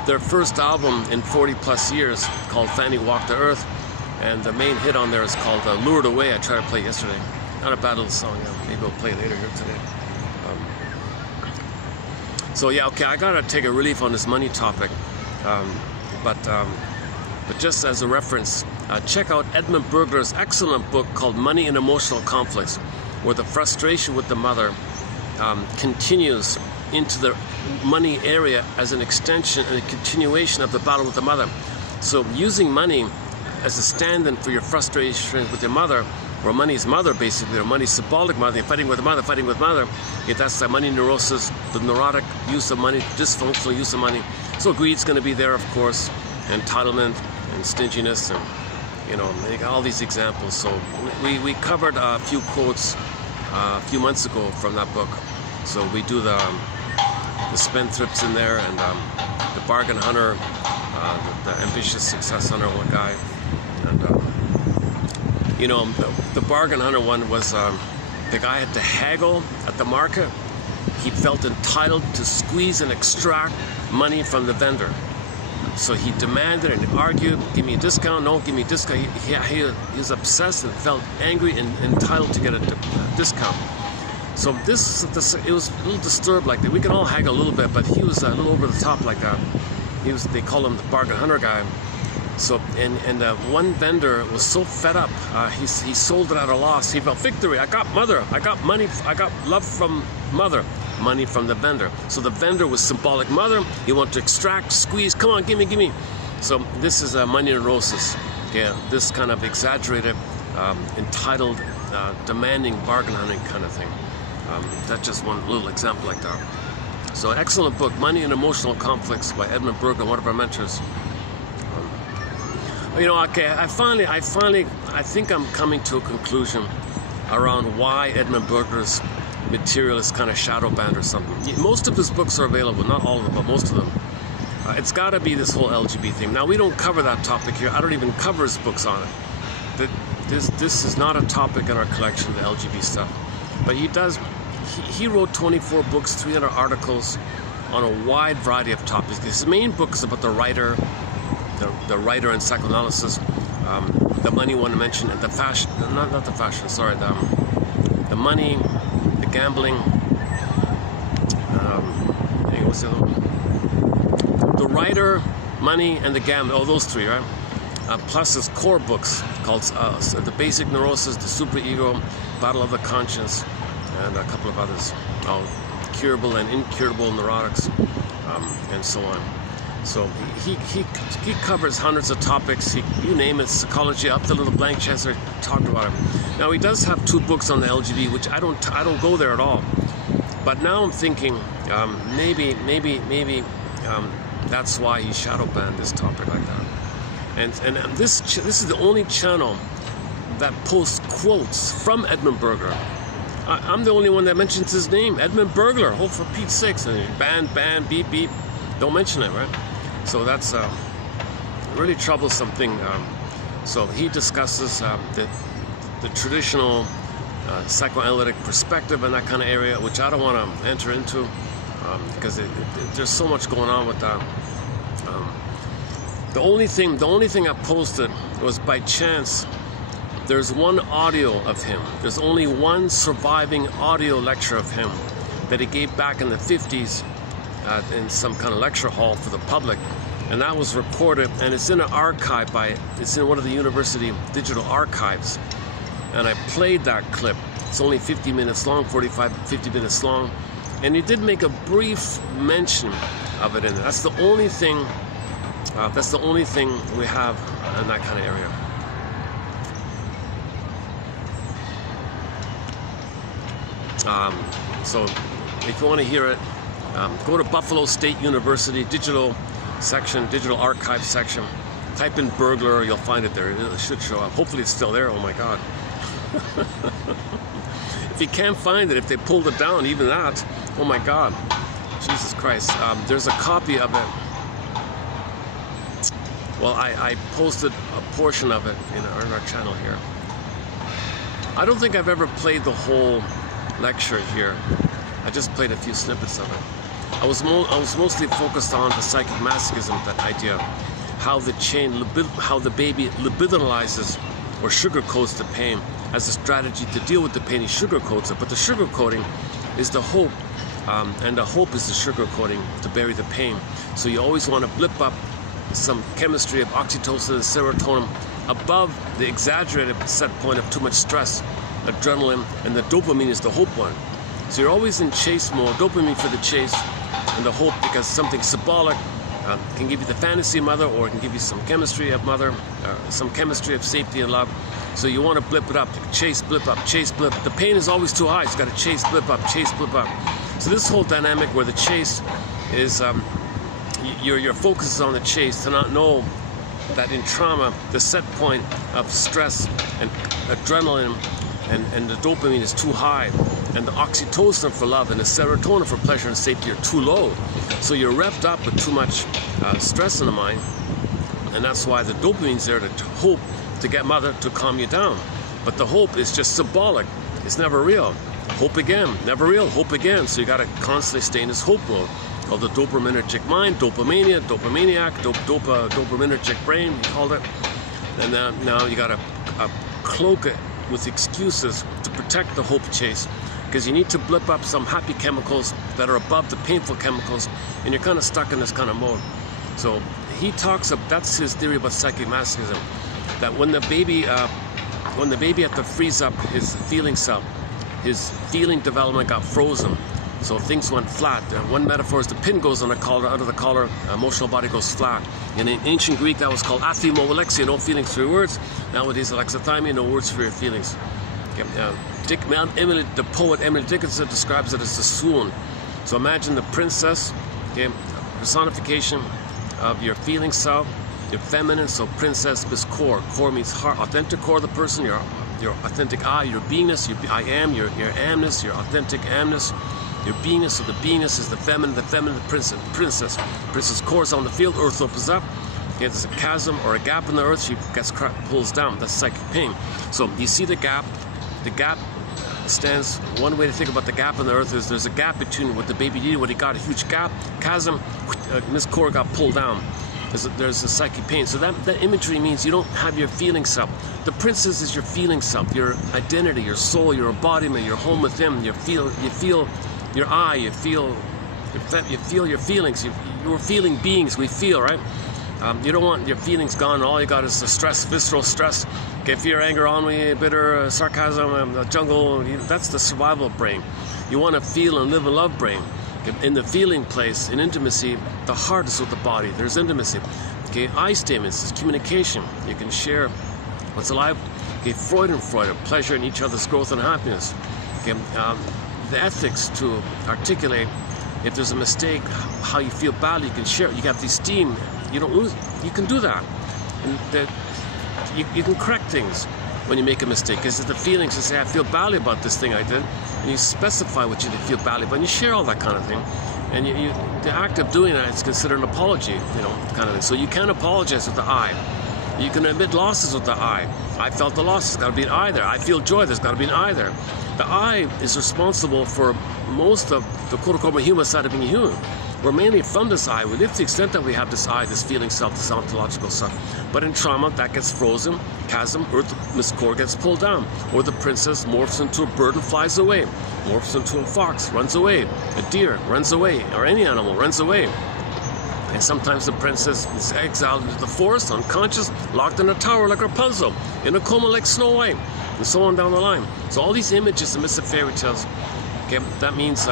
their first album in 40 plus years called Fanny Walked to Earth. And the main hit on there is called Lured Away. I tried to play yesterday. Not a bad little song, yeah. Maybe I'll play it later here today. So yeah, okay, I gotta take a relief on this money topic. But just as a reference, check out Edmund Burglar's excellent book called Money and Emotional Conflicts, where the frustration with the mother continues into the money area as an extension and a continuation of the battle with the mother. So using money as a stand-in for your frustration with your mother, or money's mother basically, or money's symbolic mother, you're fighting with mother, if that's the money neurosis, the neurotic use of money, dysfunctional use of money. So greed's going to be there, of course, entitlement and stinginess, and you know, all these examples. So we covered a few quotes a few months ago from that book. So we do the spendthrifts in there, and the bargain hunter, the ambitious success hunter, one guy, and you know, the bargain hunter one was the guy had to haggle at the market. He felt entitled to squeeze and extract money from the vendor. So he demanded and argued, give me a discount, no, give me a discount. He was obsessed and felt angry and entitled to get a discount. So it was a little disturbed like that. We can all haggle a little bit, but he was a little over the top like that. They call him the bargain hunter guy. So, and one vendor was so fed up, he sold it at a loss. He felt victory. I got mother. I got money. I got love from mother. Money from the vendor. So the vendor was symbolic mother. He wanted to extract, squeeze. Come on, give me. So this is a money neurosis. Yeah, this kind of exaggerated, entitled, demanding bargain hunting kind of thing. That's just one little example like that. So excellent book, Money and Emotional Conflicts by Edmund Burglar, one of our mentors. You know, okay, I think I'm coming to a conclusion around why Edmund Burglar's material is kind of shadow banned or something. Most of his books are available, not all of them, but most of them. It's got to be this whole LGBT thing. Now, we don't cover that topic here. I don't even cover his books on it. This is not a topic in our collection, the LGBT stuff. But he wrote 24 books, 300 articles on a wide variety of topics. His main book is about the writer, the writer and psychoanalysis, the money one I mentioned, and the fashion, not the fashion, sorry, the money, the gambling, what's the other one? The writer, money, and the gambling, oh, those three, right? Plus his core books called The Basic Neurosis, The Superego, Battle of the Conscience, and a couple of others, Curable and Incurable Neurotics, and so on. So he covers hundreds of topics. You name it, psychology, up the little blank Chester talked about it. Now he does have 2 books on the LGBT, which I don't go there at all. But now I'm thinking maybe that's why he shadow banned this topic like that. And this is the only channel that posts quotes from Edmund Burglar. I'm the only one that mentions his name, Edmund Burglar. Oh, for Pete's sakes! Ban, beep, beep. Don't mention it, right? So that's a really troublesome thing. So he discusses the traditional psychoanalytic perspective and that kind of area, which I don't want to enter into because there's so much going on with that. The only thing I posted was by chance. There's one audio of him. There's only one surviving audio lecture of him that he gave back in the 50s in some kind of lecture hall for the public, and that was recorded, and it's in an archive it's in one of the university digital archives, and I played that clip. It's only 50 minutes long, 50 minutes long, and he did make a brief mention of it in there. That's the only thing we have in that kind of area. So if you want to hear it, go to Buffalo State University digital archive section, type in burglar, you'll find it there. It should show up. Hopefully it's still there. Oh my God. If you can't find it, if they pulled it down, even that, oh my God, Jesus Christ. There's a copy of it. Well, I posted a portion of it in our channel here. I don't think I've ever played the whole lecture here. I just played a few snippets of it. I was mostly focused on the psychic masochism, that idea, how the baby libidinalizes or sugarcoats the pain as a strategy to deal with the pain. He sugarcoats it, but the sugarcoating is the hope, and the hope is the sugarcoating to bury the pain. So you always want to blip up some chemistry of oxytocin and serotonin above the exaggerated set point of too much stress, adrenaline, and the dopamine is the hope one. So you're always in chase mode, dopamine for the chase, and the hope because something symbolic can give you the fantasy of mother, or it can give you some chemistry of mother, some chemistry of safety and love. So you want to blip it up, chase, blip up, chase, blip. The pain is always too high, so you got to chase, blip up, chase, blip up. So this whole dynamic where the chase is, your focus is on the chase, to not know that in trauma, the set point of stress and adrenaline and the dopamine is too high, and the oxytocin for love and the serotonin for pleasure and safety are too low. So you're revved up with too much stress in the mind, and that's why the dopamine's there to hope to get mother to calm you down. But the hope is just symbolic. It's never real. Hope again, never real, hope again. So you got to constantly stay in this hope mode, called the dopaminergic mind, dopamania, dopamaniac, dopaminergic brain, we called it. And now you got to cloak it with excuses to protect the hope chase, because you need to blip up some happy chemicals that are above the painful chemicals, and you're kind of stuck in this kind of mode. So he talks of, that's his theory about psychic masochism, that when the baby had to freeze up his feeling self, his feeling development got frozen, so things went flat. One metaphor is the pin goes on the collar, under the collar, emotional body goes flat. In ancient Greek, that was called athymolexia, no feelings for your words. Nowadays, alexithymia, no words for your feelings. Okay, the poet Emily Dickinson describes it as the swoon. So imagine the princess, okay, personification of your feeling self, your feminine, so princess is core. Core means heart, authentic core of the person, your authentic I, your beingness, your I am, your amness, your authentic amness, your beingness. So the beingness is the feminine, the princess. Princess core is on the field, earth opens up. Okay, there's a chasm or a gap in the earth, she pulls down. That's psychic pain. So you see the gap. The gap stands, one way to think about the gap in the earth is there's a gap between what the baby needed, what he got, a huge gap, chasm, Miss Core got pulled down. There's a psychic pain. So that imagery means you don't have your feeling self. The princess is your feeling self, your identity, your soul, your embodiment, your home within. You feel your I, you feel your feelings. You're feeling beings, we feel, right? You don't want your feelings gone. All you got is the stress, visceral stress. Okay, fear, anger, ennui, bitter, sarcasm, jungle. That's the survival brain. You want to feel and live and love brain. In the feeling place, in intimacy, the heart is with the body. There's intimacy. Okay, I statements is communication. You can share what's alive. Okay, Freud, pleasure in each other's growth and happiness. Okay, the ethics to articulate if there's a mistake, how you feel badly, you can share it. You got the esteem. You don't lose. You can do that. And you can correct things when you make a mistake. Because the feelings, you say, I feel badly about this thing I did, and you specify what you feel badly about, and you share all that kind of thing. And the act of doing that is considered an apology, kind of thing. So you can apologize with the I. You can admit losses with the I. I felt the loss, there's got to be an I there. I feel joy, there's got to be an I there. The I is responsible for most of the quote-unquote human side of being human. We're mainly from this I. We live to the extent that we have this I, this feeling self, this ontological self. But in trauma, that gets frozen, chasm, earth, Miss Core gets pulled down. Or the princess morphs into a bird and flies away. Morphs into a fox, runs away. A deer runs away, or any animal runs away. And sometimes the princess is exiled into the forest, unconscious, locked in a tower like Rapunzel, in a coma like Snow White, and so on down the line. So all these images in Mr. Fairy Tales, okay, that means,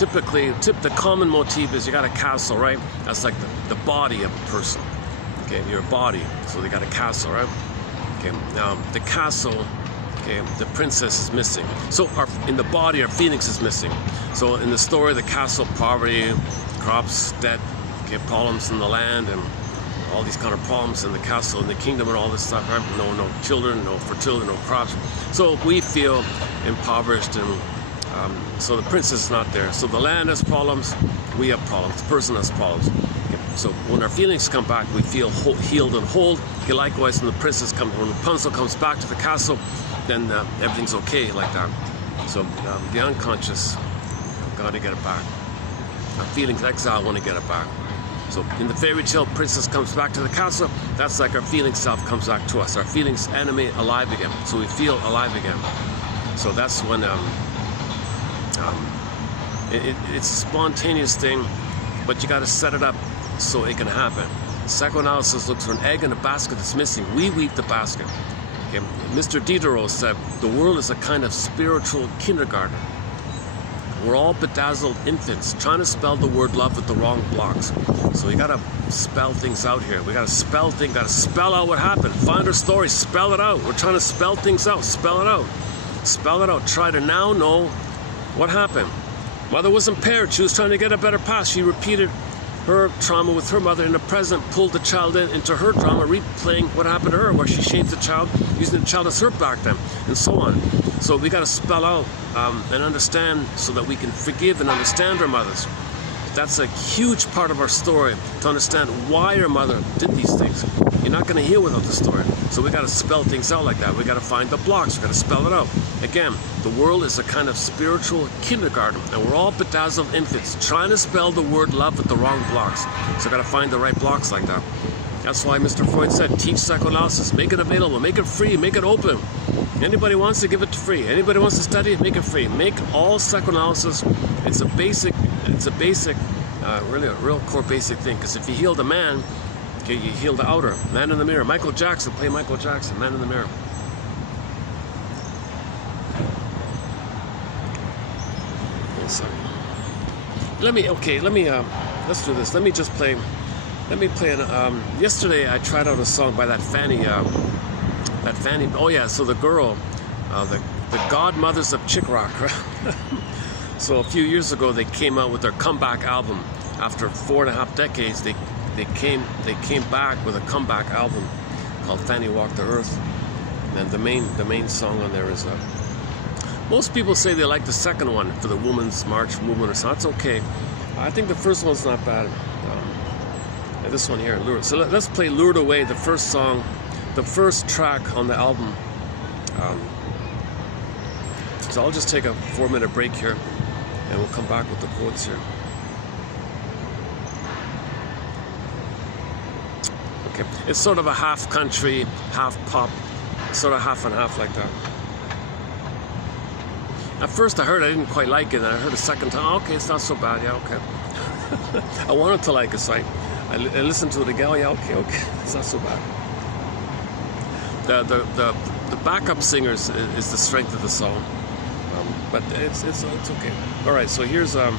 typically, the common motif is you got a castle, right? That's like the body of a person, okay, your body. So they got a castle, right? Okay, now the castle, okay, the princess is missing. So in the body, our feelings is missing. So in the story, the castle, poverty, crops, debt, okay, problems in the land, and all these kind of problems in the castle, in the kingdom, and all this stuff, right? No children, no fertility, no crops. So we feel impoverished, and so the princess is not there. So the land has problems, we have problems, the person has problems. Okay, so when our feelings come back, we feel healed and whole. Okay, likewise, when the princess comes, when Rapunzel comes back to the castle, then everything's okay like that. So the unconscious, got to get it back. Our feelings exile want to get it back. So in the fairy tale, princess comes back to the castle. That's like our feeling self comes back to us. Our feelings animate alive again. So we feel alive again. So that's when it's a spontaneous thing, but you got to set it up so it can happen. Psychoanalysis looks for an egg in a basket that's missing. We weave the basket. Okay. Mr. Diderot said, the world is a kind of spiritual kindergarten. We're all bedazzled infants trying to spell the word love with the wrong blocks. So you gotta spell things out here. We gotta spell things, gotta spell out what happened. Find our story, spell it out. We're trying to spell things out, spell it out. Spell it out. Try to now know what happened. Mother was impaired. She was trying to get a better past. She repeated her trauma with her mother in the present, pulled the child into her drama, replaying what happened to her, where she shamed the child, using the child as her back then, and so on. So we got to spell out and understand so that we can forgive and understand our mothers. That's a huge part of our story, to understand why our mother did these things. You're not going to heal without the story. So we got to spell things out like that. We got to find the blocks. We got to spell it out. Again, the world is a kind of spiritual kindergarten, and we're all bedazzled infants trying to spell the word love with the wrong blocks. So we got to find the right blocks like that. That's why Mr. Freud said, teach psychoanalysis, make it available, make it free, make it open. Anybody wants to give it free. Anybody wants to study it, make it free. Make all psychoanalysis. It's a basic, really a real core basic thing. Because if you heal the man, okay, you heal the outer. Man in the mirror. Michael Jackson, play Michael Jackson, Man in the Mirror. Let's do this. Let me play an, yesterday I tried out a song by that Fanny, oh yeah, so the girl, the godmothers of chick rock, right? So a few years ago they came out with their comeback album. After 4.5 decades, they came back with a comeback album called Fanny Walked the Earth. And the main song on there is most people say they like the second one for the Women's March movement or something. That's okay. I think the first one's not bad. This one here, Lured. So let's play Lured Away, the first song, the first track on the album. So I'll just take a 4-minute break here, and we'll come back with the quotes here. Okay, it's sort of a half country, half pop, sort of half and half like that. At first I didn't quite like it, and I heard a second time, oh, okay, it's not so bad, yeah, okay. I wanted to like it, so I listened to it again, oh, yeah, okay, it's not so bad. The backup singers is the strength of the song, but it's okay. All right, so here's the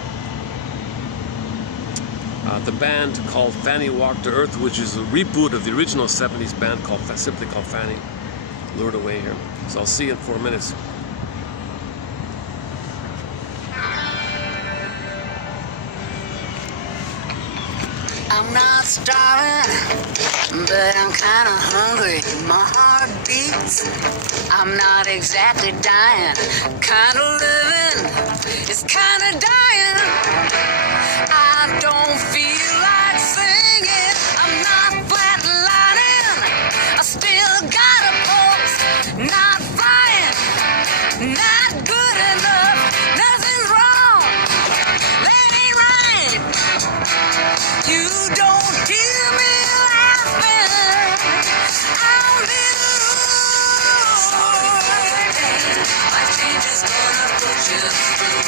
band called Fanny Walked the Earth, which is a reboot of the original 70s band simply called Fanny. Lured Away here. So I'll see you in 4 minutes. I'm not starving, but I'm kinda hungry. My heart beats. I'm not exactly dying. Kinda living is kinda dying. I don't feel like singing. I'm not flat not good enough, nothing's wrong, that ain't right. You don't hear me laughing, I'm in my change is gonna put you through.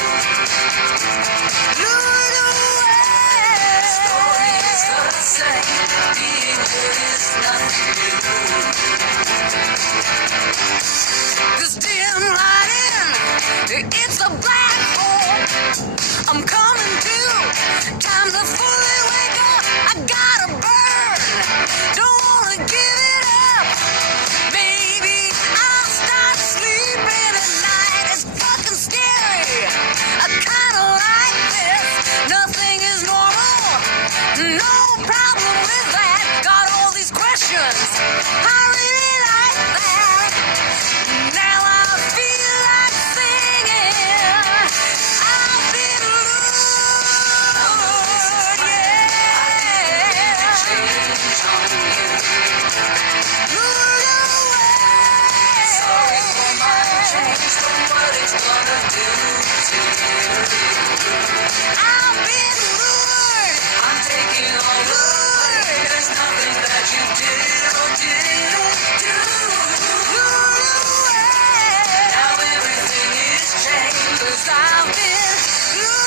Lured away, story is the same, being good is nothing new. This dim lighting, it's a black hole. I'm coming to, time to fully wake up. I gotta burn, don't wanna give it up. Maybe I'll start sleeping at night. It's fucking scary, I kinda like this. Nothing is normal, no problem with that. Got all these questions, I really like that. Now I feel like singing, I've been lured, yeah. Change on you, lured away. Sorry for my change, for what it's gonna do to you. I've been lured, I'm taking all lured. There's nothing that you did or didn't do. Lured away. Now everything is changed, 'cause I've been lured,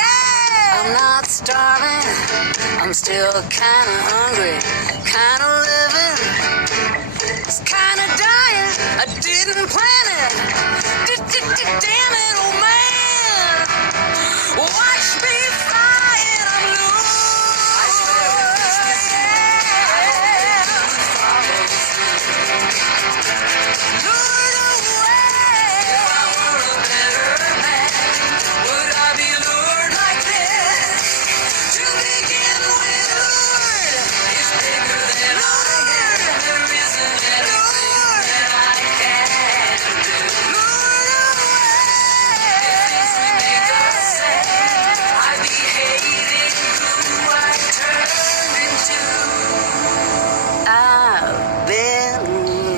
yeah. I'm not starving, I'm still kinda hungry, kinda living, it's kinda dying. I didn't plan it. Damn it, oh man. Watch me fly and I'm loose. I swear if this is it, I hope that you would follow through. Lured away. If I were a better man, would I be lured like this? To begin with, lured is bigger than I am. There isn't anything that I can do. Lured away. If things remain the same, I'd be hating who I turned into. I've been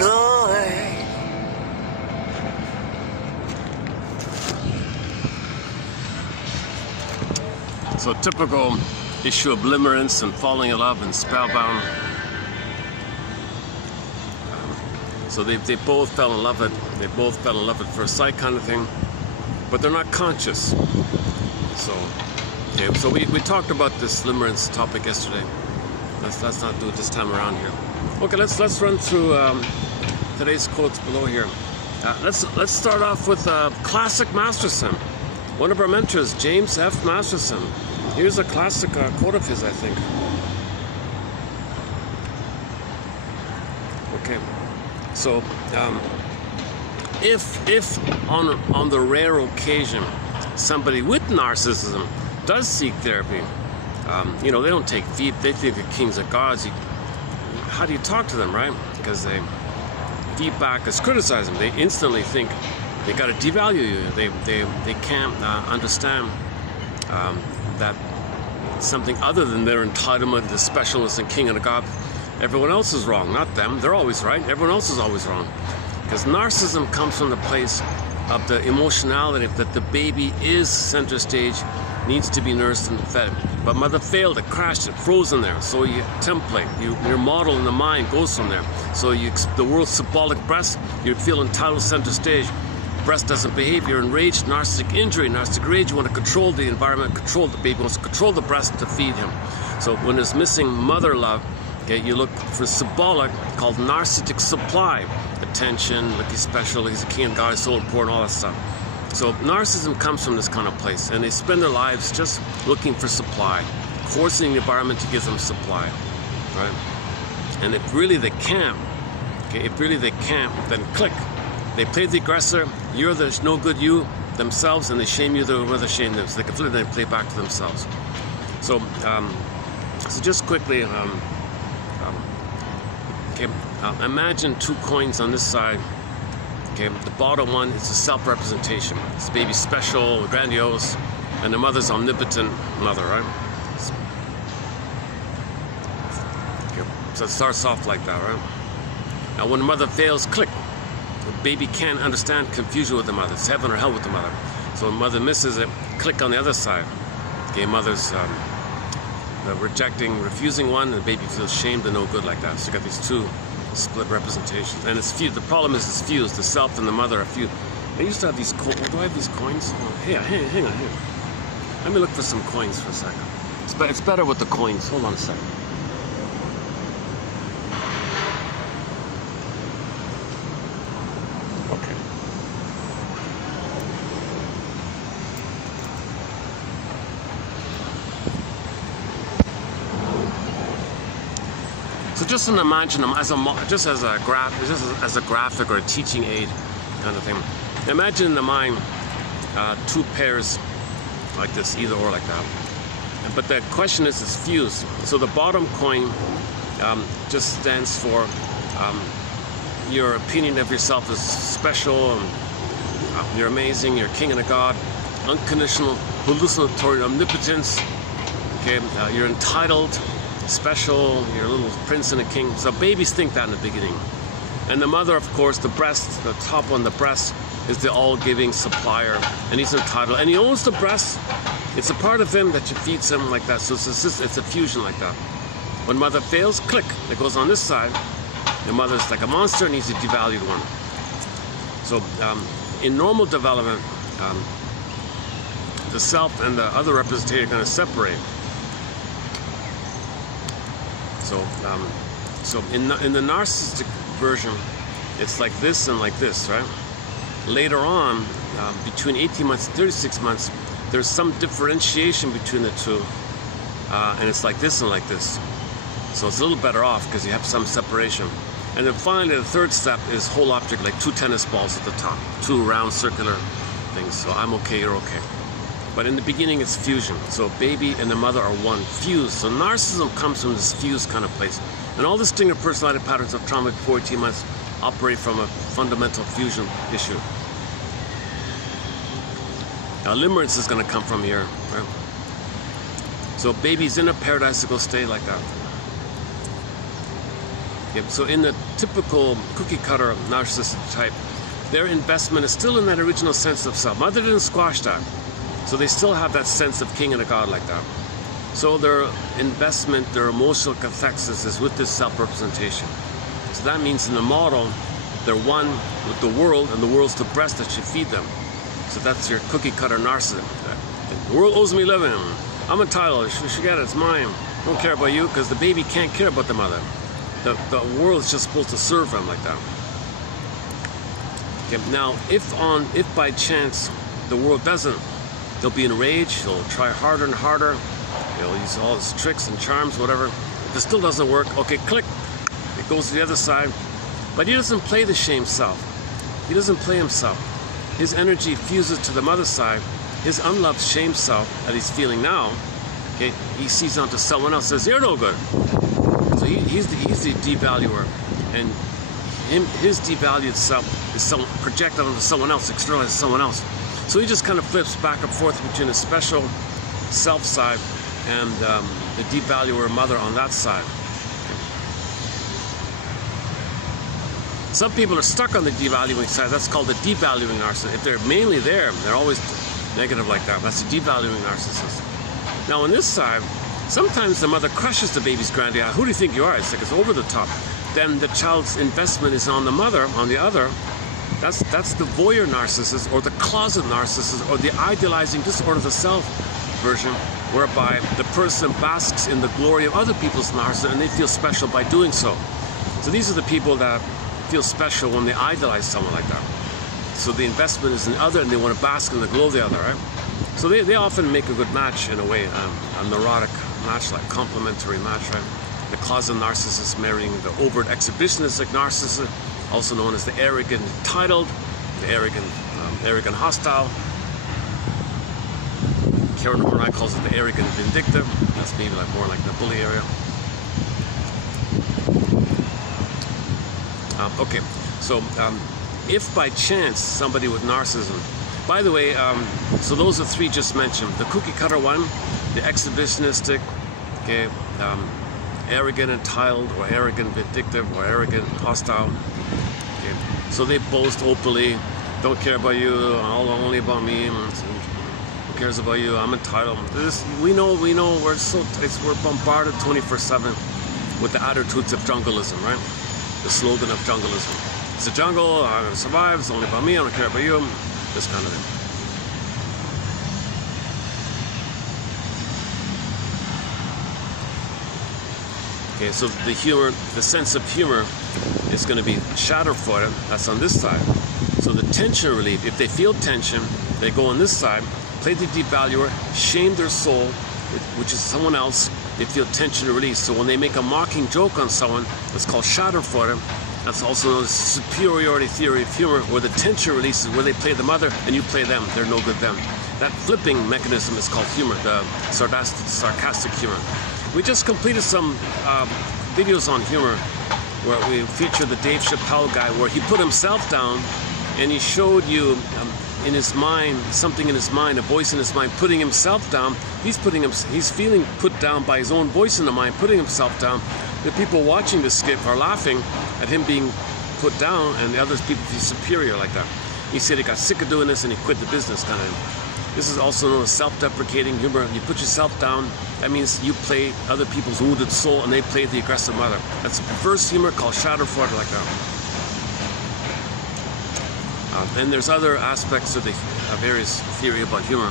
lured. So typical issue of limerence and falling in love and spellbound. So they both fell in love at first sight kind of thing, but they're not conscious. So we talked about this limerence topic yesterday. Let's not do it this time around here. Okay, let's run through today's quotes below here. Let's start off with classic Masterson. One of our mentors, James F. Masterson. Here's a classic quote of his, I think. Okay, so if on the rare occasion somebody with narcissism does seek therapy, they don't take feet. They think they're kings and gods. How do you talk to them, right? Because they feedback is criticism. They instantly think they got to devalue you. They can't understand that something other than their entitlement, the specialness and king and a god. Everyone else is wrong, not them. They're always right. Everyone else is always wrong. Because narcissism comes from the place of the emotionality that the baby is center stage, needs to be nursed and fed. But mother failed, it crashed, it froze in there. So you template, your model in the mind goes from there. So the world's symbolic breast, you feel entitled center stage. Breast doesn't behave, you're enraged, narcissistic injury, narcissistic rage, you want to control the environment, control the baby, wants to control the breast to feed him. So when there's missing mother love, okay, you look for symbolic called narcissistic supply. Attention, look, he's special, he's a king, God is so important, all that stuff. So narcissism comes from this kind of place, and they spend their lives just looking for supply, forcing the environment to give them supply, right? And if really they can't, then click. They play the aggressor, you're the no good you themselves, and they shame you the way they shame them. So they can flip and play back to themselves. So just quickly, imagine two coins on this side. Okay, the bottom one is a self-representation. This baby's special, grandiose, and the mother's omnipotent mother, right? Okay, so it starts off like that, right? Now, when the mother fails, click. The baby can't understand confusion with the mother. It's heaven or hell with the mother. So when mother misses it, click on the other side. Okay, mother's rejecting, refusing one, and the baby feels shamed and no good like that. So you got these two split representations, and it's fused. The problem is it's fused. The self and the mother are fused. I used to have these coins. Do I have these coins? Oh, hang on. Let me look for some coins for a second. It's better with the coins. Hold on a second. Okay. So just imagine them as a graphic or a teaching aid kind of thing. Imagine in the mind two pairs like this, either or like that. But the question is, it's fused. So the bottom coin just stands for your opinion of yourself is special, and you're amazing, you're king and a god, unconditional, hallucinatory omnipotence. Okay, you're entitled, special, you're a little prince and a king. So babies think that in the beginning. And the mother, of course, the breast, the top one, the breast, is the all-giving supplier, and he's entitled, and he owns the breast. It's a part of him that you feeds him like that. So it's a fusion like that. When mother fails, click. It goes on this side. The mother's like a monster and he's a devalued one. So in normal development, the self and the other representation are going to separate. So in the narcissistic version, it's like this and like this, right? Later on, between 18 months and 36 months, there's some differentiation between the two, and it's like this and like this. So it's a little better off because you have some separation. And then finally, the third step is whole object, like two tennis balls at the top, two round circular things. So I'm okay, you're okay. But in the beginning, it's fusion. So baby and the mother are one, fused. So narcissism comes from this fused kind of place. And all the string of personality patterns of trauma before 18 months operate from a fundamental fusion issue. Now, limerence is going to come from here, right? So baby's in a paradisical state like that. Okay, so in the typical cookie cutter narcissistic type, their investment is still in that original sense of self. Mother didn't squash that. So they still have that sense of king and a god like that. So their investment, their emotional cathexis is with this self-representation. So that means in the model, they're one with the world, and the world's the breast that you feed them. So that's your cookie cutter narcissism. The world owes me living. I'm entitled. You should get it. It's mine. I don't care about you, because the baby can't care about the mother. The world is just supposed to serve them like that. Okay, now, if by chance the world doesn't, they'll be enraged. They'll try harder and harder. They'll use all his tricks and charms, whatever. If it still doesn't work, okay, click. It goes to the other side. But he doesn't play the shame self. He doesn't play himself. His energy fuses to the mother's side. His unloved shame self that he's feeling now, okay, he sees onto someone else, says, you're no good. So he's the devaluer. And his devalued self is projected onto someone else, externalized to someone else. So he just kind of flips back and forth between a special self side and the devaluer mother on that side. Some people are stuck on the devaluing side. That's called the devaluing narcissist. If they're mainly there, they're always negative like that. That's the devaluing narcissist. Now on this side, sometimes the mother crushes the baby's granddad. Who do you think you are? It's like it's over the top. Then the child's investment is on the mother, on the other. That's the voyeur narcissist, or the closet narcissist, or the idealizing disorder of the self version, whereby the person basks in the glory of other people's narcissism and they feel special by doing so. So these are the people that feel special when they idolize someone like that. So the investment is in the other and they want to bask in the glow of the other, right? So they often make a good match in a way, a neurotic match, like complementary match, right? The closet narcissist marrying the overt exhibitionistic narcissist, also known as the arrogant entitled, the arrogant hostile. Karen Morai calls it the arrogant vindictive. That's maybe like more like the bully area. Okay, so if by chance somebody with narcissism, by the way, so those are three just mentioned. The cookie cutter one, the exhibitionistic, okay, arrogant, entitled, or arrogant, vindictive, or arrogant, hostile. Okay. So they boast openly, don't care about you, only about me. Who cares about you? I'm entitled. We know. We're bombarded 24/7 with the attitudes of jungleism, right? The slogan of jungleism. It's a jungle. I'm gonna survive. It's only about me. I don't care about you. This kind of thing. Okay, so the humor, the sense of humor is going to be schadenfreude. That's on this side. So the tension relief, if they feel tension, they go on this side, play the devaluer, shame their soul, which is someone else. They feel tension release. So when they make a mocking joke on someone, it's called schadenfreude. That's also known as superiority theory of humor, where the tension releases, where they play the mother and you play them. They're no good them. That flipping mechanism is called humor, the sarcastic humor. We just completed some videos on humor where we featured the Dave Chappelle guy, where he put himself down and he showed you in his mind, something in his mind, a voice in his mind, putting himself down. He's feeling put down by his own voice in the mind, putting himself down. The people watching the skit are laughing at him being put down, and the other people feel superior like that. He said he got sick of doing this and he quit the business kind of thing. This is also known as self-deprecating humor. You put yourself down, that means you play other people's wounded soul and they play the aggressive mother. That's a perverse humor called schadenfreude like that. Then there's other aspects of the various theory about humor.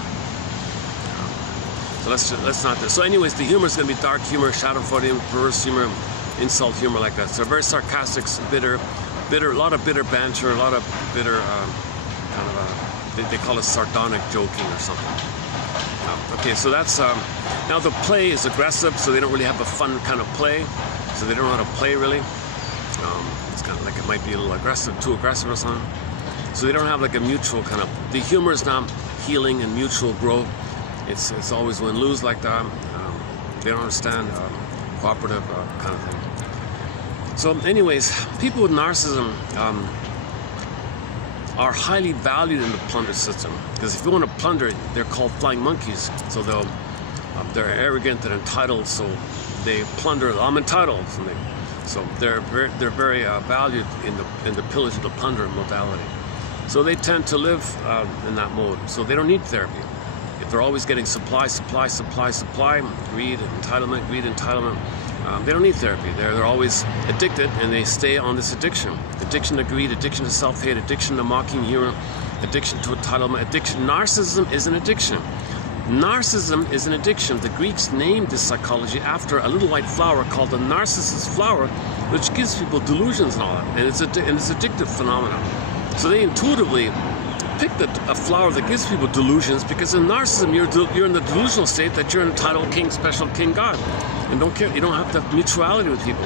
So let's not do. So anyways, the humor is going to be dark humor, schadenfreude, perverse humor, insult humor like that. So very sarcastic, bitter, a lot of bitter banter, a lot of bitter kind of they call it sardonic joking or something. Okay, so that's now the play is aggressive, so they don't really have a fun kind of play. So they don't know how to play really. It's kind of like it might be a little aggressive, too aggressive or something. So they don't have like a mutual kind of. The humor is not healing and mutual growth. It's always win-lose like that. They don't understand cooperative kind of thing. So anyways, people with narcissism are highly valued in the plunder system, because if you want to plunder, they're called flying monkeys. So they're arrogant and entitled, so they plunder. I'm entitled, so they're very valued in the pillage of the plunder modality. So they tend to live in that mode. So they don't need therapy. If they're always getting supply, greed, entitlement, they don't need therapy. They're always addicted, and they stay on this addiction. Addiction to greed, addiction to self-hate, addiction to mocking humor, addiction to entitlement, addiction. Narcissism is an addiction. Narcissism is an addiction. The Greeks named this psychology after a little white flower called the narcissus flower, which gives people delusions and all that. And it's addictive phenomenon. So they intuitively picked a flower that gives people delusions, because in narcissism you're in the delusional state that you're an entitled king, special king god, and don't care. You don't have to have mutuality with people.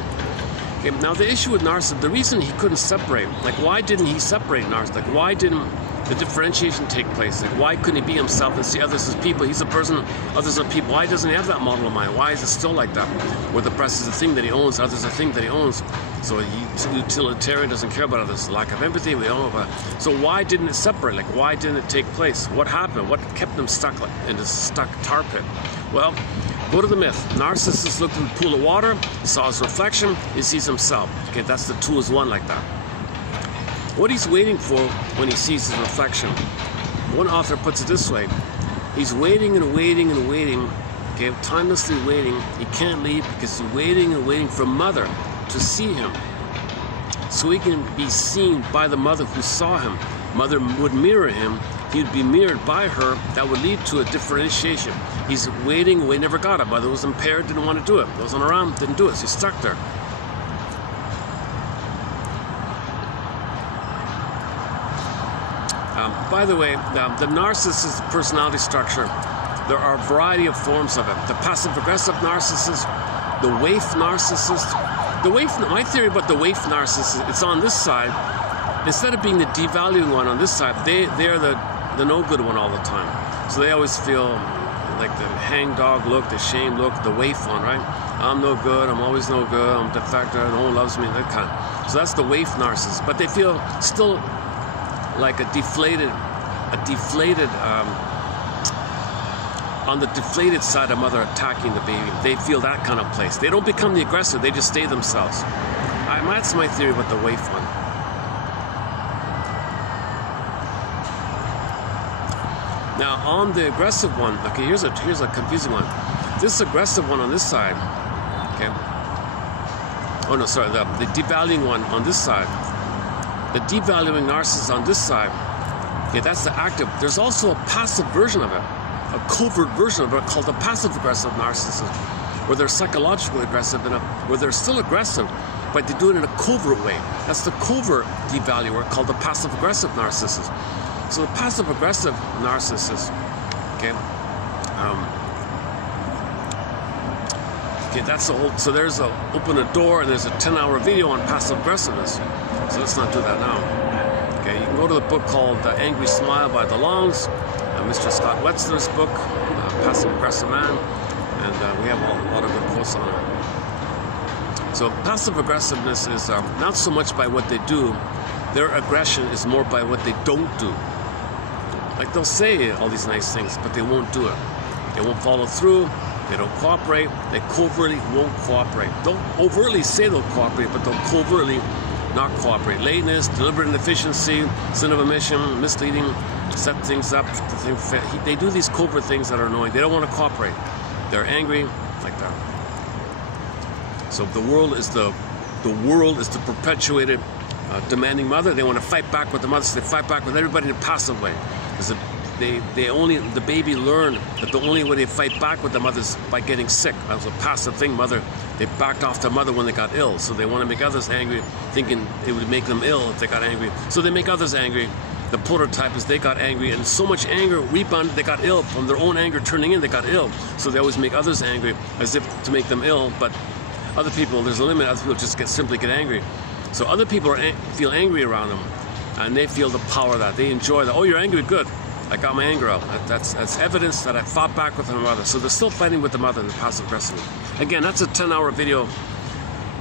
Okay, now the issue with narcissism, the reason he couldn't separate, like why didn't he separate narcissism? Like why didn't the differentiation take place? Like why couldn't he be himself and see others as people? He's a person, others are people. Why doesn't he have that model of mind? Why is it still like that? Where the press is a thing that he owns, others are a thing that he owns. So utilitarian, doesn't care about others. Lack of empathy, we all know about. So why didn't it separate? Like why didn't it take place? What happened? What kept him stuck in this stuck tar pit? Well, go to the myth. Narcissus looked in the pool of water, he saw his reflection, he sees himself. Okay, that's the two is one like that. What he's waiting for when he sees his reflection, one author puts it this way: he's waiting and waiting and waiting, okay, timelessly waiting. He can't leave because he's waiting and waiting for mother to see him, so he can be seen by the mother who saw him. Mother would mirror him, he'd be mirrored by her. That would lead to a differentiation. He's waiting, we never got it. Mother was impaired, didn't want to do it, wasn't around, didn't do it, so he's stuck there. By the way, the narcissist personality structure, there are a variety of forms of it. The passive-aggressive narcissist, the waif narcissist. My theory about the waif narcissist, it's on this side. Instead of being the devaluing one on this side, they're the no-good one all the time. So they always feel like the hangdog look, the shame look, the waif one, right? I'm no good, I'm always no good, I'm a defector, no one loves me, that kind. So that's the waif narcissist. But they feel still like a deflated on the deflated side, a mother attacking the baby. They feel that kind of place. They don't become the aggressor, they just stay themselves. That's my theory about the waif one. Now on the aggressive one, okay, here's a confusing one. This aggressive one on this side, okay. Oh no, sorry, the devaluing one on this side. The devaluing narcissist on this side, okay, that's the active. There's also a passive version of it, a covert version of it called the passive aggressive narcissist, where they're psychologically aggressive and where they're still aggressive, but they do it in a covert way. That's the covert devaluer called the passive aggressive narcissist. So the passive aggressive narcissist, okay, okay, that's the whole. So there's a open a door, and there's a 10-hour video on passive aggressiveness. So let's not do that now. Okay, you can go to the book called The Angry Smile by DeLonge, Mr. Scott Wetzler's book, Passive Aggressive Man, and we have a lot of good quotes on it. So passive aggressiveness is not so much by what they do, their aggression is more by what they don't do. Like they'll say all these nice things, but they won't do it. They won't follow through, they don't cooperate, they covertly won't cooperate. They'll overtly say they'll cooperate, but they'll covertly not cooperate. Lateness, deliberate inefficiency, sin of omission, misleading, set things up. They do these covert things that are annoying. They don't want to cooperate. They're angry, like that. So the world is the perpetuated demanding mother. They want to fight back with the mother, so they fight back with everybody in a passive way. The baby learned that the only way they fight back with the mother is by getting sick. That was a passive thing. They backed off their mother when they got ill, so they want to make others angry, thinking it would make them ill if they got angry. So they make others angry. The prototype is they got angry, and so much anger rebounded, they got ill. From their own anger turning in, they got ill. So they always make others angry as if to make them ill, but other people, there's a limit. Other people just simply get angry. So other people feel angry around them, and they feel the power of that. They enjoy that. Oh, you're angry? Good. I got my anger out. That's evidence that I fought back with my mother. So they're still fighting with the mother in the passive aggressive. Again, that's a 10-hour video.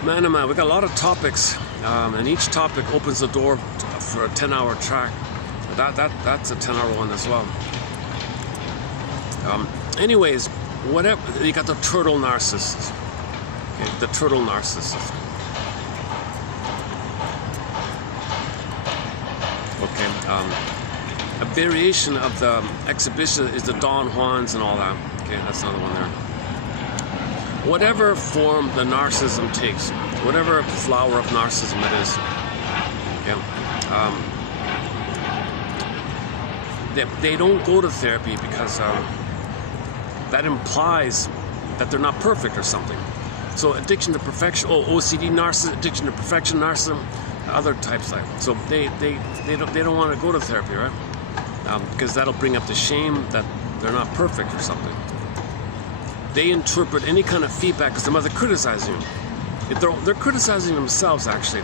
Man, oh man, we got a lot of topics, and each topic opens the door for a 10-hour track. That's a 10-hour one as well. Anyways, whatever. You got the turtle narcissist. Okay, the turtle narcissist. Okay. A variation of the exhibition is the Don Juans and all that. Okay, that's another one there. Whatever form the narcissism takes, whatever flower of narcissism it is, okay, they don't go to therapy because that implies that they're not perfect or something. So addiction to perfection, OCD narcissism, addiction to perfection narcissism, other types like. So they don't want to go to therapy, right? Because that'll bring up the shame that they're not perfect or something. They interpret any kind of feedback as the mother criticizing you. If they're criticizing themselves, actually.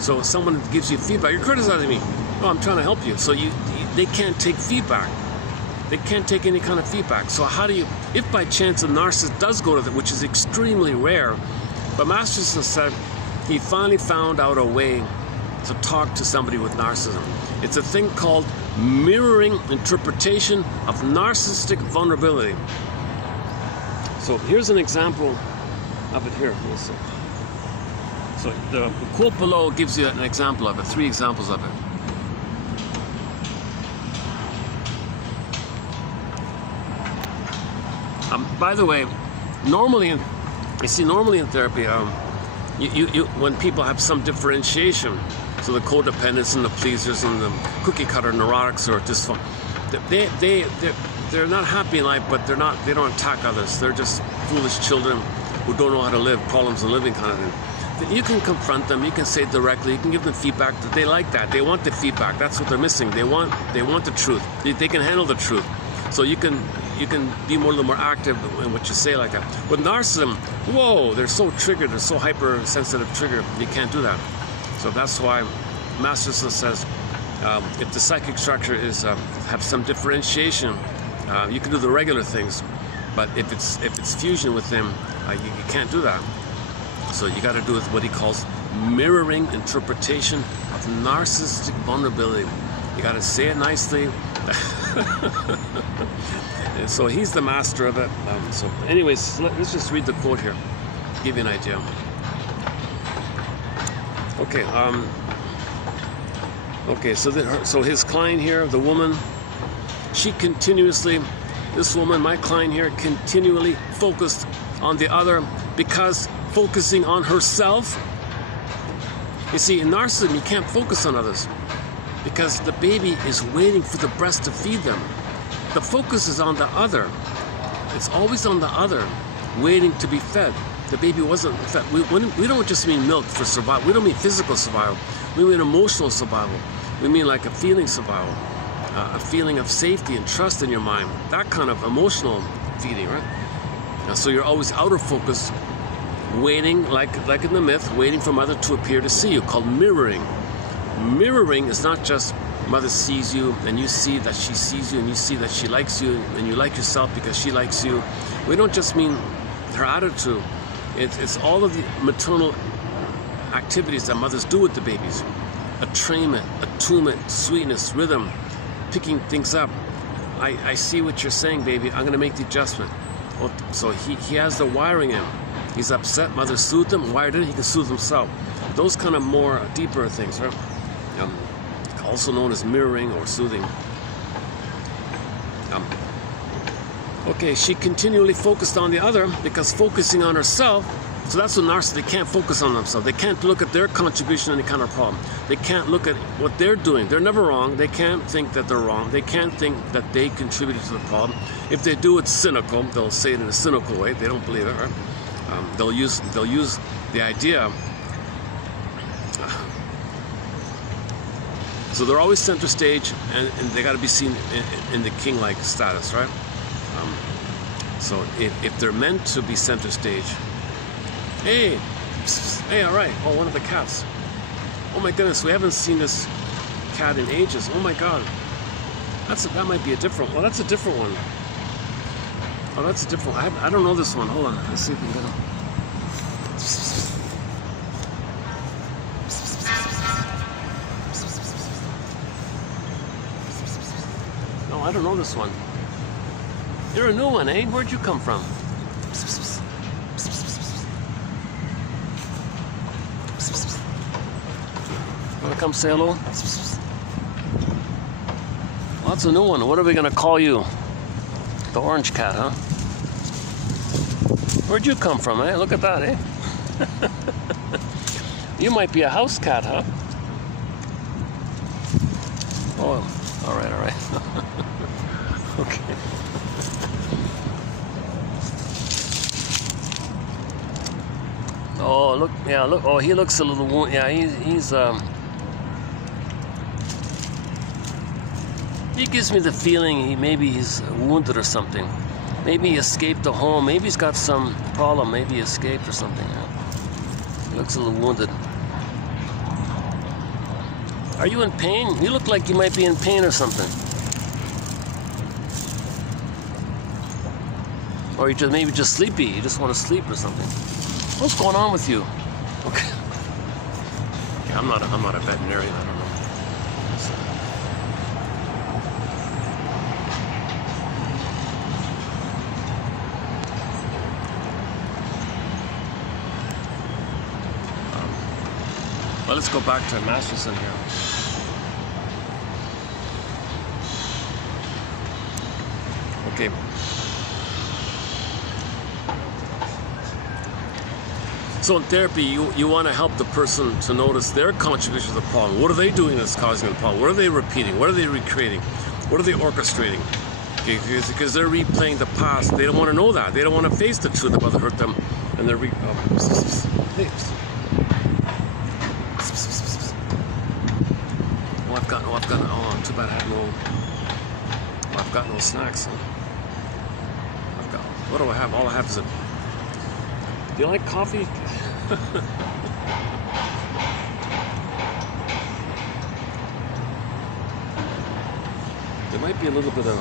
So if someone gives you feedback, you're criticizing me. Oh, I'm trying to help you. So they can't take feedback. They can't take any kind of feedback. So how do you, if by chance a narcissist does go to that, which is extremely rare, but Masterson said he finally found out a way to talk to somebody with narcissism. It's a thing called mirroring interpretation of narcissistic vulnerability. So here's an example of it here. So the quote below gives you an example of it, 3 examples of it. By the way, normally in therapy, when people have some differentiation, so the codependents and the pleasers and the cookie cutter neurotics or dysfunction, they're not happy in life, but they don't attack others. They're just foolish children who don't know how to live, problems of living kind of thing. You can confront them, you can say it directly, you can give them feedback. That they like that. They want the feedback. That's what they're missing. They want the truth. They can handle the truth. So you can be a little more active in what you say like that. With narcissism, whoa, they're so triggered, they're so hypersensitive trigger, you can't do that. So that's why Masterson says if the psychic structure is have some differentiation, you can do the regular things, but if it's fusion with them, you can't do that. So you got to do what he calls mirroring interpretation of narcissistic vulnerability. You got to say it nicely, So he's the master of it. So anyways, let's just read the quote here, give you an idea. Okay. Okay. So his client here, the woman, she continuously, this woman, my client here, continually focused on the other because focusing on herself. You see, in narcissism, you can't focus on others because the baby is waiting for the breast to feed them. The focus is on the other. It's always on the other, waiting to be fed. The baby wasn't fed. We don't just mean milk for survival. We don't mean physical survival. We mean emotional survival. We mean like a feeling survival, a feeling of safety and trust in your mind. That kind of emotional feeding, right? So you're always out of focus, waiting, like in the myth, waiting for mother to appear to see you, called mirroring. Mirroring is not just mother sees you and you see that she sees you and you see that she likes you and you like yourself because she likes you. We don't just mean her attitude. It's all of the maternal activities that mothers do with the babies. Attunement, sweetness, rhythm, picking things up. I see what you're saying, baby. I'm going to make the adjustment. Well, so he has the wiring in. He's upset. Mother soothed him. Wired it. He can soothe himself. Those kind of more deeper things, right? Also known as mirroring or soothing. Okay, she continually focused on the other because focusing on herself, so that's what narcissists, they can't focus on themselves. They can't look at their contribution to any kind of problem. They can't look at what they're doing. They're never wrong. They can't think that they're wrong. They can't think that they contributed to the problem. If they do, it's cynical. They'll say it in a cynical way. They don't believe it, right? They'll use the idea. So they're always center stage, and they got to be seen in the king-like status, right? So if they're meant to be center stage, hey, all right. Oh, one of the cats. Oh my goodness, we haven't seen this cat in ages. Oh my God, that might be a different one. Oh, that's a different one. Oh, that's a different one. I don't know this one. Hold on, let's see if we can get him. No, I don't know this one. You're a new one, eh? Where'd you come from? Wanna come say hello? Well, that's a new one. What are we gonna call you? The orange cat, huh? Where'd you come from, eh? Look at that, eh? You might be a house cat, huh? Oh, all right. Okay. Oh, look, yeah, look. Oh, he looks a little wounded. Yeah, he gives me the feeling maybe he's wounded or something. Maybe he escaped the home. Maybe he's got some problem. Maybe he escaped or something. Yeah. He looks a little wounded. Are you in pain? You look like you might be in pain or something. Or you just maybe just sleepy. You just want to sleep or something. What's going on with you? Okay. I'm not a veterinarian. I don't know. Well, let's go back to Masterson here. Okay. So in therapy, you want to help the person to notice their contribution to the problem. What are they doing that's causing the problem? What are they repeating? What are they recreating? What are they orchestrating? Okay, because they're replaying the past. They don't want to know that. They don't want to face the truth about the hurt them, and they're Oh, too bad I have no. Oh, I've got no snacks. Huh? What do I have? All I have is a. Do you like coffee? There might be a little bit of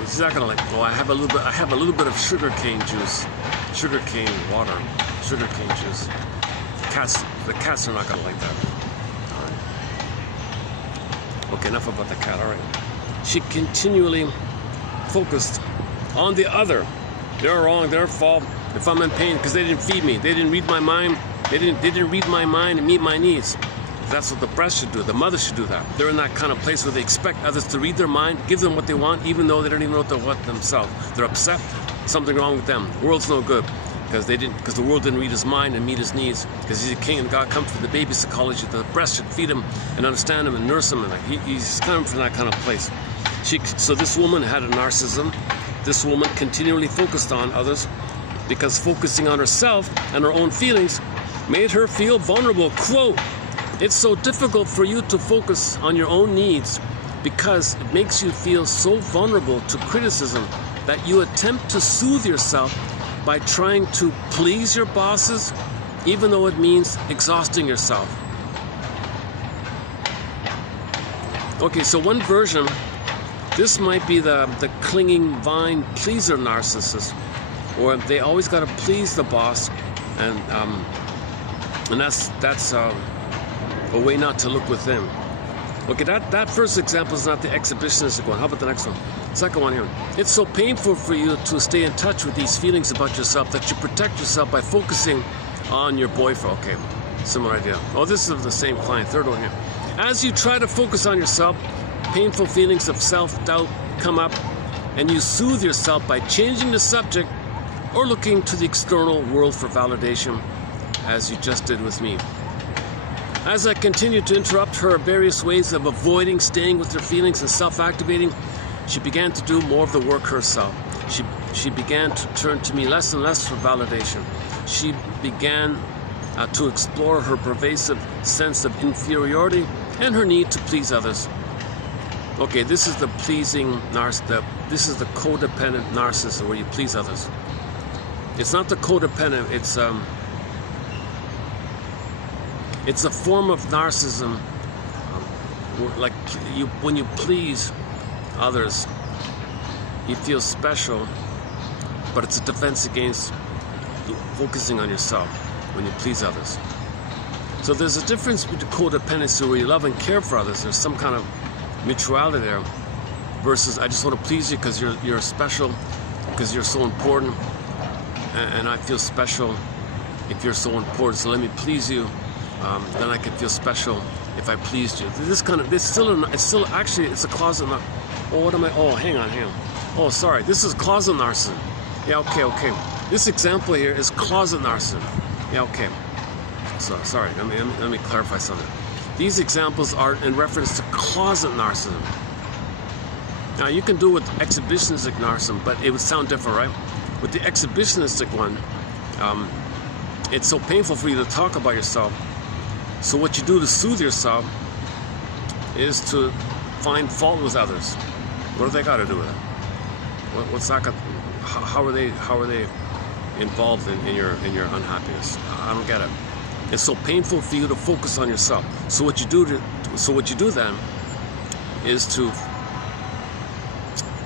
he's not gonna like. Oh, I have a little bit of sugar cane juice, sugar cane water, sugar cane juice. The cats are not gonna like that. Okay, enough about the cat. All right. She continually focused on the other. They're wrong, their fault. If I'm in pain, because they didn't feed me, they didn't read my mind, they didn't read my mind and meet my needs. That's what the breast should do. The mother should do that. They're in that kind of place where they expect others to read their mind, give them what they want, even though they don't even know what they want themselves. They're upset. Something wrong with them. The world's no good because the world didn't read his mind and meet his needs. Because he's a king and God comes from the baby psychology. The breast should feed him and understand him and nurse him, and he's coming from that kind of place. So this woman had a narcissism. This woman continually focused on others because focusing on herself and her own feelings made her feel vulnerable. Quote, "It's so difficult for you to focus on your own needs because it makes you feel so vulnerable to criticism that you attempt to soothe yourself by trying to please your bosses, even though it means exhausting yourself." Okay, so one version, this might be the clinging vine pleaser narcissist, or they always got to please the boss, and that's a way not to look within. Okay, that first example is not the exhibitionistic one. How about the next one? Second one here. "It's so painful for you to stay in touch with these feelings about yourself that you protect yourself by focusing on your boyfriend." Okay, similar idea. Oh, this is the same client. Third one here. "As you try to focus on yourself, painful feelings of self-doubt come up, and you soothe yourself by changing the subject or looking to the external world for validation, as you just did with me." As I continued to interrupt her various ways of avoiding staying with her feelings and self-activating, she began to do more of the work herself. She began to turn to me less and less for validation. She began to explore her pervasive sense of inferiority and her need to please others. Okay, this is the pleasing narcissist. This is the codependent narcissist, where you please others. It's not the codependent. It's a form of narcissism. Like when you please others, you feel special, but it's a defense against focusing on yourself when you please others. So there's a difference between codependency, where you love and care for others. There's some kind of mutuality there, versus I just want to please you because you're special, because you're so important, and I feel special if you're so important. So let me please you. Then I can feel special if I pleased you. It's a closet. Oh, what am I? Oh, hang on. Oh, sorry. This is closet narcissism. Yeah, okay. This example here is closet narcissism. Yeah, okay. So sorry. Let me clarify something. These examples are in reference to closet narcissism. Now, you can do it with exhibitionistic narcissism, but it would sound different, right? With the exhibitionistic one, it's so painful for you to talk about yourself. So what you do to soothe yourself is to find fault with others. What do they got to do with it? What's that got? How are they involved in your unhappiness? I don't get it. It's so painful for you to focus on yourself. So what you do then is to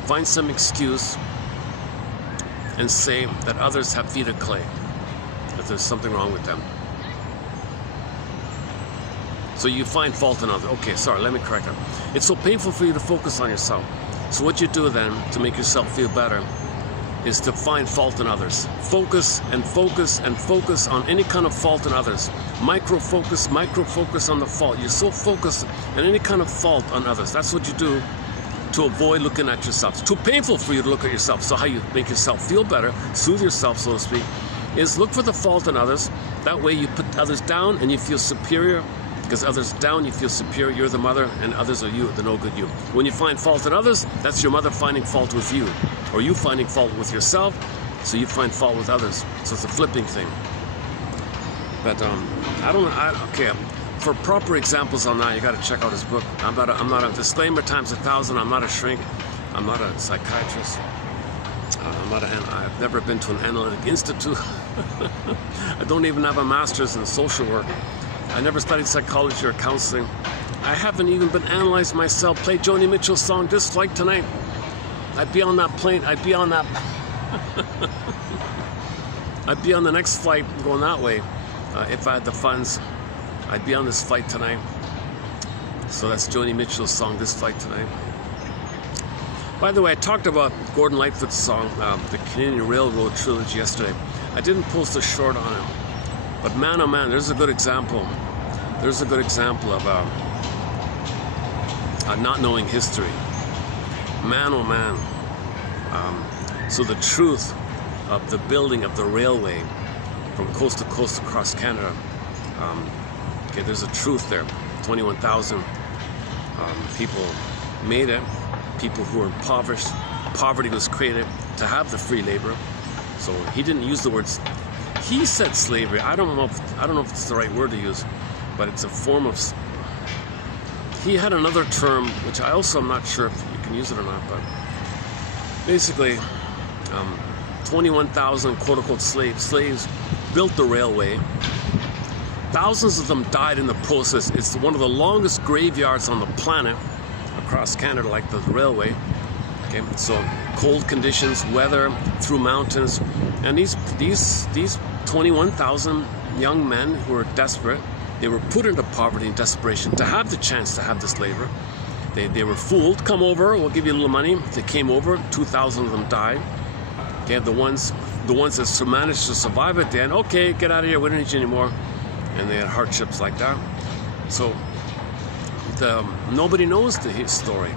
find some excuse and say that others have feet of clay, that there's something wrong with them. So you find fault in others. Okay, sorry, let me correct that. It's so painful for you to focus on yourself. So what you do then to make yourself feel better is to find fault in others. Focus and focus and focus on any kind of fault in others. Micro focus on the fault. You're so focused on any kind of fault on others. That's what you do to avoid looking at yourself. It's too painful for you to look at yourself. So how you make yourself feel better, soothe yourself, so to speak, is look for the fault in others. That way you put others down and you feel superior. Because others down, you feel superior. You're the mother, and others are you, the no good you. When you find fault in others, that's your mother finding fault with you, or you finding fault with yourself. So you find fault with others. So it's a flipping thing. But okay. For proper examples on that, you got to check out his book. I'm not a disclaimer times 1,000. I'm not a shrink. I'm not a psychiatrist. I've never been to an analytic institute. I don't even have a master's in social work. I never studied psychology or counseling. I haven't even been analyzed myself. Play Joni Mitchell's song, This Flight Tonight. I'd be on that plane. I'd be on the next flight going that way if I had the funds. I'd be on this flight tonight. So that's Joni Mitchell's song, This Fight Tonight. By the way, I talked about Gordon Lightfoot's song, the Canadian Railroad Trilogy, yesterday. I didn't post a short on it, but man, oh man, there's a good example. There's a good example of not knowing history. Man, oh man. So the truth of the building of the railway from coast to coast across Canada, okay, there's a truth there. 21,000 people made it. People who were impoverished. Poverty was created to have the free labor. So he didn't use the words. He said slavery. I don't know if it's the right word to use, but it's a form of. He had another term, which I also am not sure if you can use it or not, but basically, 21,000 quote-unquote slaves built the railway. Thousands of them died in the process. It's one of the longest graveyards on the planet across Canada, like the railway. Okay, so cold conditions, weather, through mountains, and these 21,000 young men who were desperate. They were put into poverty and desperation to have the chance to have this labor. They were fooled. Come over, we'll give you a little money. They came over. 2,000 of them died. Okay, the ones that managed to survive at the end. Okay, get out of here. We don't need you anymore. And they had hardships like that. So nobody knows his story.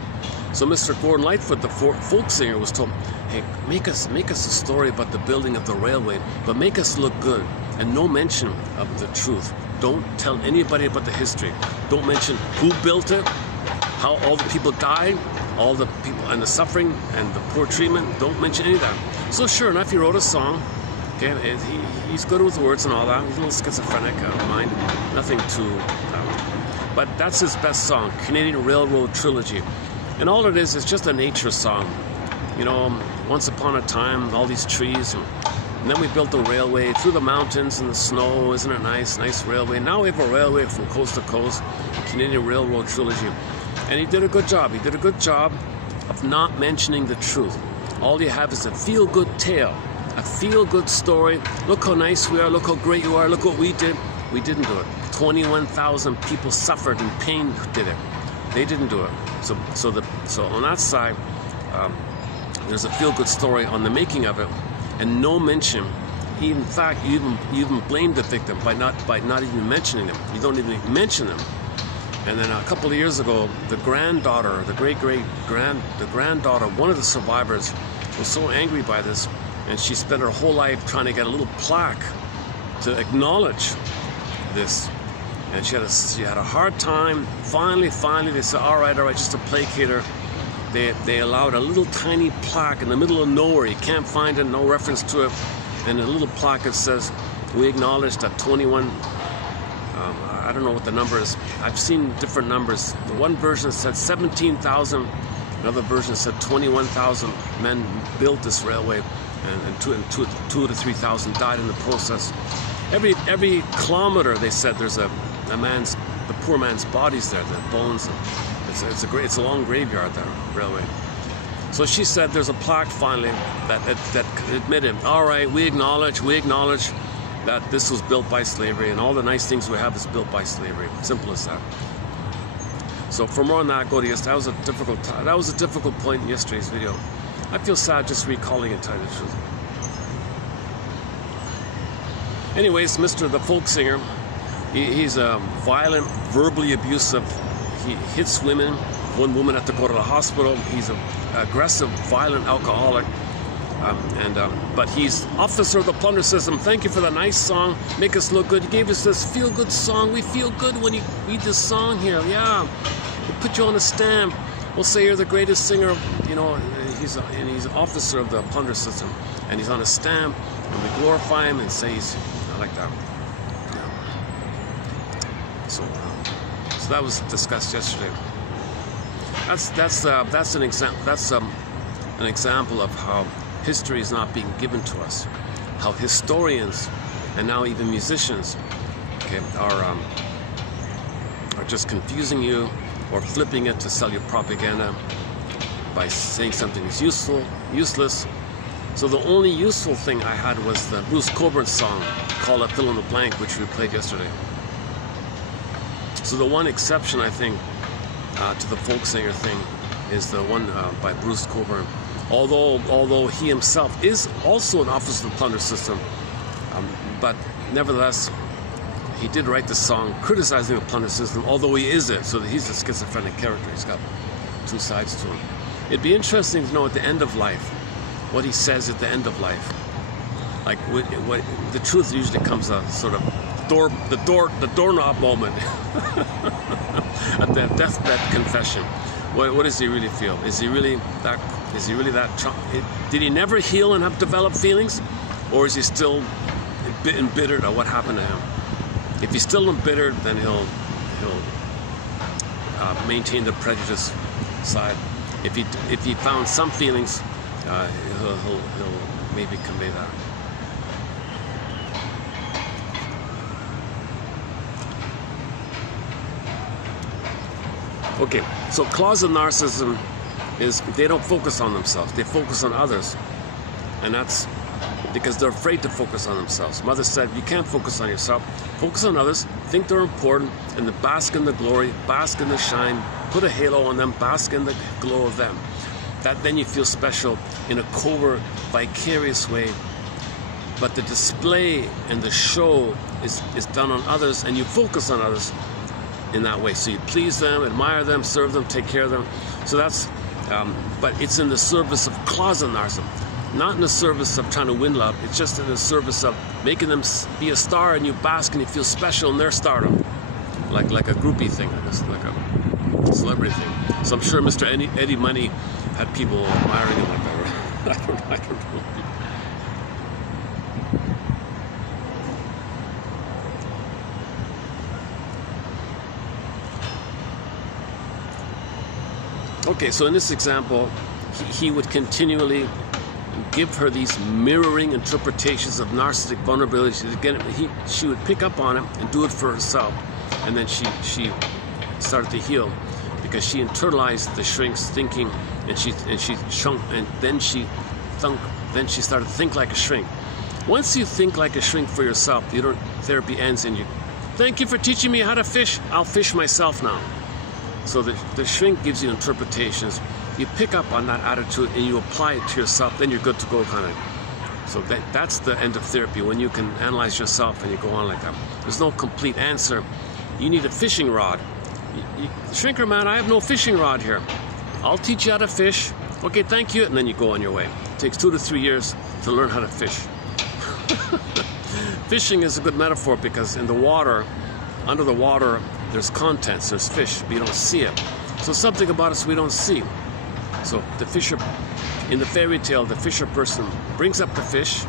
So Mr. Gordon Lightfoot, the folk singer, was told, "Hey, make us a story about the building of the railway, but make us look good, and no mention of the truth. Don't tell anybody about the history. Don't mention who built it, how all the people died, all the people and the suffering and the poor treatment. Don't mention any of that." So sure enough, he wrote a song. Okay, he's good with words and all that. He's a little schizophrenic, I don't mind. Nothing too, but that's his best song, Canadian Railroad Trilogy. And all it is just a nature song. You know, once upon a time, all these trees, and then we built the railway through the mountains and the snow. Isn't it nice? Nice railway. Now we have a railway from coast to coast, Canadian Railroad Trilogy. And he did a good job. He did a good job of not mentioning the truth. All you have is a feel-good tale, a feel-good story. Look how nice we are. Look how great you are. Look what we did. We didn't do it. 21,000 people suffered in pain who did it. They didn't do it. So on that side, there's a feel-good story on the making of it, and no mention. In fact, you even blame the victim by not even mentioning them. You don't even mention them. And then a couple of years ago, the granddaughter, the granddaughter, one of the survivors, was so angry by this, and she spent her whole life trying to get a little plaque to acknowledge this. And she had a hard time. Finally, they said, all right, just to placate her, they allowed a little tiny plaque in the middle of nowhere. You can't find it, no reference to it. And a little plaque that says, "We acknowledge that 21." I don't know what the number is. I've seen different numbers. The one version said 17,000. Another version said 21,000 men built this railway, and 2,000 to 3,000 died in the process. Every kilometer, they said, there's the poor man's bodies there, the bones. It's a long graveyard, that railway. So she said there's a plaque finally that admitted, all right, we acknowledge that this was built by slavery, and all the nice things we have is built by slavery. Simple as that. So for more on that, go to yesterday. That was a difficult point in yesterday's video. I feel sad just recalling it, to tell you the truth. Anyways, Mr. the folk singer, he's violent, verbally abusive. He hits women. One woman had to go to the hospital. He's an aggressive, violent alcoholic. But he's officer of the plunder system. Thank you for the nice song. Make us look good. He gave us this feel-good song. We feel good when you read this song here. Yeah, we'll put you on a stamp. We'll say you're the greatest singer. You know, he's an officer of the plunder system, and he's on a stamp, and we glorify him and say he's like that. Yeah. So that was discussed yesterday. That's an example. That's an example of how history is not being given to us. How historians and now even musicians, okay, are just confusing you or flipping it to sell you propaganda by saying something is useless. So the only useful thing I had was the Bruce Cockburn song called "A Fill in the Blank," which we played yesterday. So the one exception, I think, to the folk singer thing is the one by Bruce Coburn. Although he himself is also an officer of the plunder system, but nevertheless, he did write the song criticizing the plunder system, although he is it, so that he's a schizophrenic character. He's got two sides to him. It'd be interesting to know at the end of life, what he says at the end of life. Like, what the truth usually comes a sort of the doorknob moment at that deathbed confession. What does he really feel? Is he really that? Did he never heal and have developed feelings, or is he still embittered at what happened to him? If he's still embittered, then he'll maintain the prejudice side. If he found some feelings, he'll maybe convey that. Okay, so closet narcissism is they don't focus on themselves, they focus on others. And that's because they're afraid to focus on themselves. Mother said, you can't focus on yourself, focus on others, think they're important, and then bask in the glory, bask in the shine, put a halo on them, bask in the glow of them. That then you feel special in a covert, vicarious way. But the display and the show is done on others, and you focus on others in that way. So you please them, admire them, serve them, take care of them. So that's, but it's in the service of closet narcissism, not in the service of trying to win love. It's just in the service of making them be a star, and you bask and you feel special in their stardom, like a groupie thing, I guess, like a celebrity thing. So I'm sure Mr. Eddie Money had people admiring him like that. I don't know. Okay, so in this example, he would continually give her these mirroring interpretations of narcissistic vulnerability. Again, she would pick up on it and do it for herself, and then she started to heal because she internalized the shrink's thinking, and she shrunk, and then she started to think like a shrink. Once you think like a shrink for yourself, therapy ends, and you, thank you for teaching me how to fish. I'll fish myself now. So the shrink gives you interpretations. You pick up on that attitude and you apply it to yourself, then you're good to go, kind of. So that's the end of therapy, when you can analyze yourself and you go on like that. There's no complete answer. You need a fishing rod. Shrinker man, I have no fishing rod here. I'll teach you how to fish. Okay, thank you. And then you go on your way. It takes 2 to 3 years to learn how to fish. Fishing is a good metaphor because in the water, under the water, there's contents, there's fish, but you don't see it. So something about us we don't see. So the fisher, in the fairy tale, the fisher person brings up the fish,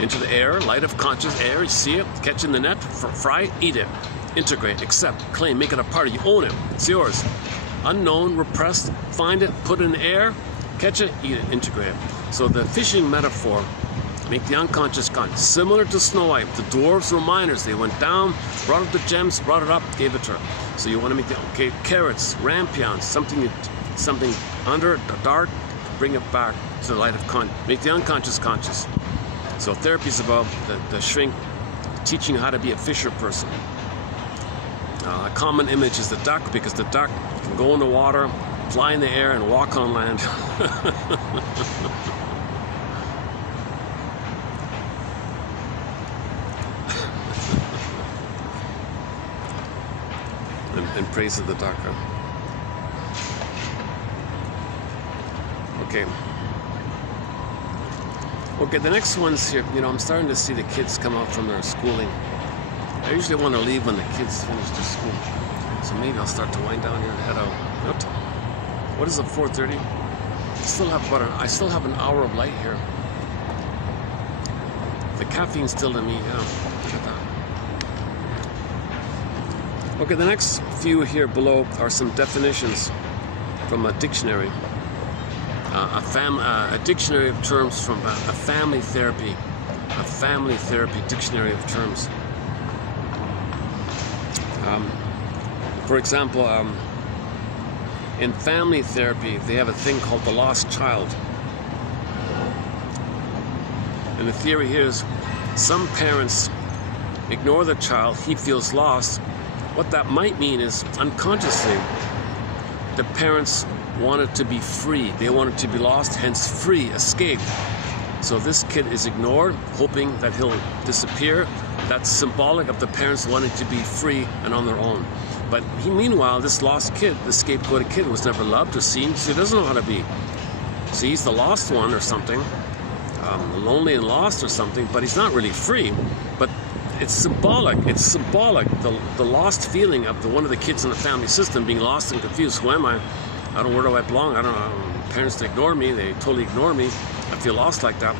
into the air, light of conscious air, you see it, catch in the net, fry, eat it, integrate, accept, claim, make it a part of you, own it, it's yours. Unknown, repressed, find it, put it in the air, catch it, eat it, integrate it. So the fishing metaphor, make the unconscious conscious. Similar to Snow White, the dwarves were miners. They went down, brought up the gems, brought it up, gave it to her. So you want to make the carrots, rampions, something under the dark, bring it back to the light of conscious. Make the unconscious conscious. So therapy is about the shrink teaching how to be a fisher person. A common image is the duck, because the duck can go in the water, fly in the air, and walk on land. and praise of the duck. Okay, the next one's here. I'm starting to see the kids come out from their schooling. I usually want to leave when the kids finish their school. So maybe I'll start to wind down here and head out. What is it, 4:30? I still have an hour of light here. The caffeine's still in me, yeah. Look at that. Okay, the next few here below are some definitions from a dictionary. A dictionary of terms from a family therapy dictionary of terms. For example, in family therapy, they have a thing called the lost child. And the theory here is some parents ignore the child, he feels lost. What that might mean is unconsciously the parents wanted to be free. They wanted to be lost, hence free, escape. So this kid is ignored, hoping that he'll disappear. That's symbolic of the parents wanting to be free and on their own. But meanwhile, this lost kid, the scapegoated kid, was never loved or seen, so he doesn't know how to be. So he's the lost one or something, lonely and lost or something, but he's not really free. But it's symbolic. It's symbolic. The lost feeling of one of the kids in the family system being lost and confused. Who am I? I don't know, where do I belong? I don't know. Parents ignore me. They totally ignore me. I feel lost like that.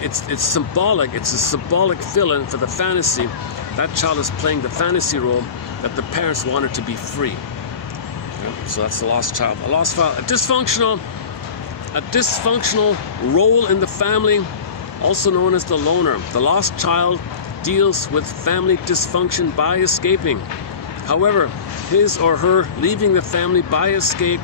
It's symbolic. It's a symbolic fill-in for the fantasy. That child is playing the fantasy role that the parents wanted to be free. Okay? So that's the lost child. A lost child. A dysfunctional role in the family, also known as the loner. The lost child deals with family dysfunction by escaping. However, his or her leaving the family by escape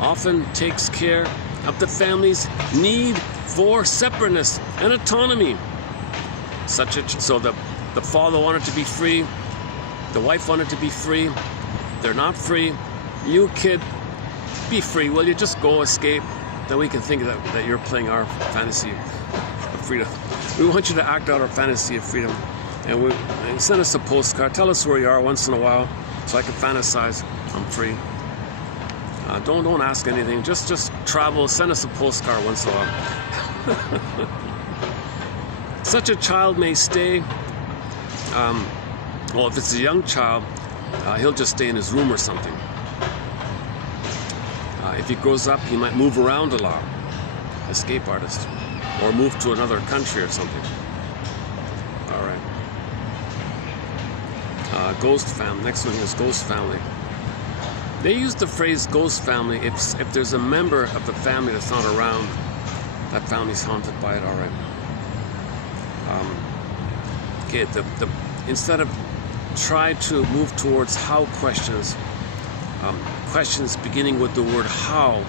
often takes care of the family's need for separateness and autonomy. So the father wanted to be free, the wife wanted to be free, they're not free. You kid, be free, will you? Just go escape. Then we can think that you're playing our fantasy of freedom. We want you to act out our fantasy of freedom. And send us a postcard. Tell us where you are once in a while so I can fantasize I'm free. Don't ask anything. Just travel. Send us a postcard once in a while. Such a child may stay. Well, if it's a young child, he'll just stay in his room or something. If he grows up, he might move around a lot. Escape artist. Or move to another country or something. All right. Ghost family. Next one is ghost family. They use the phrase ghost family if there's a member of the family that's not around. That family's haunted by it. All right. Okay. Instead of try to move towards how questions. Questions beginning with the word how.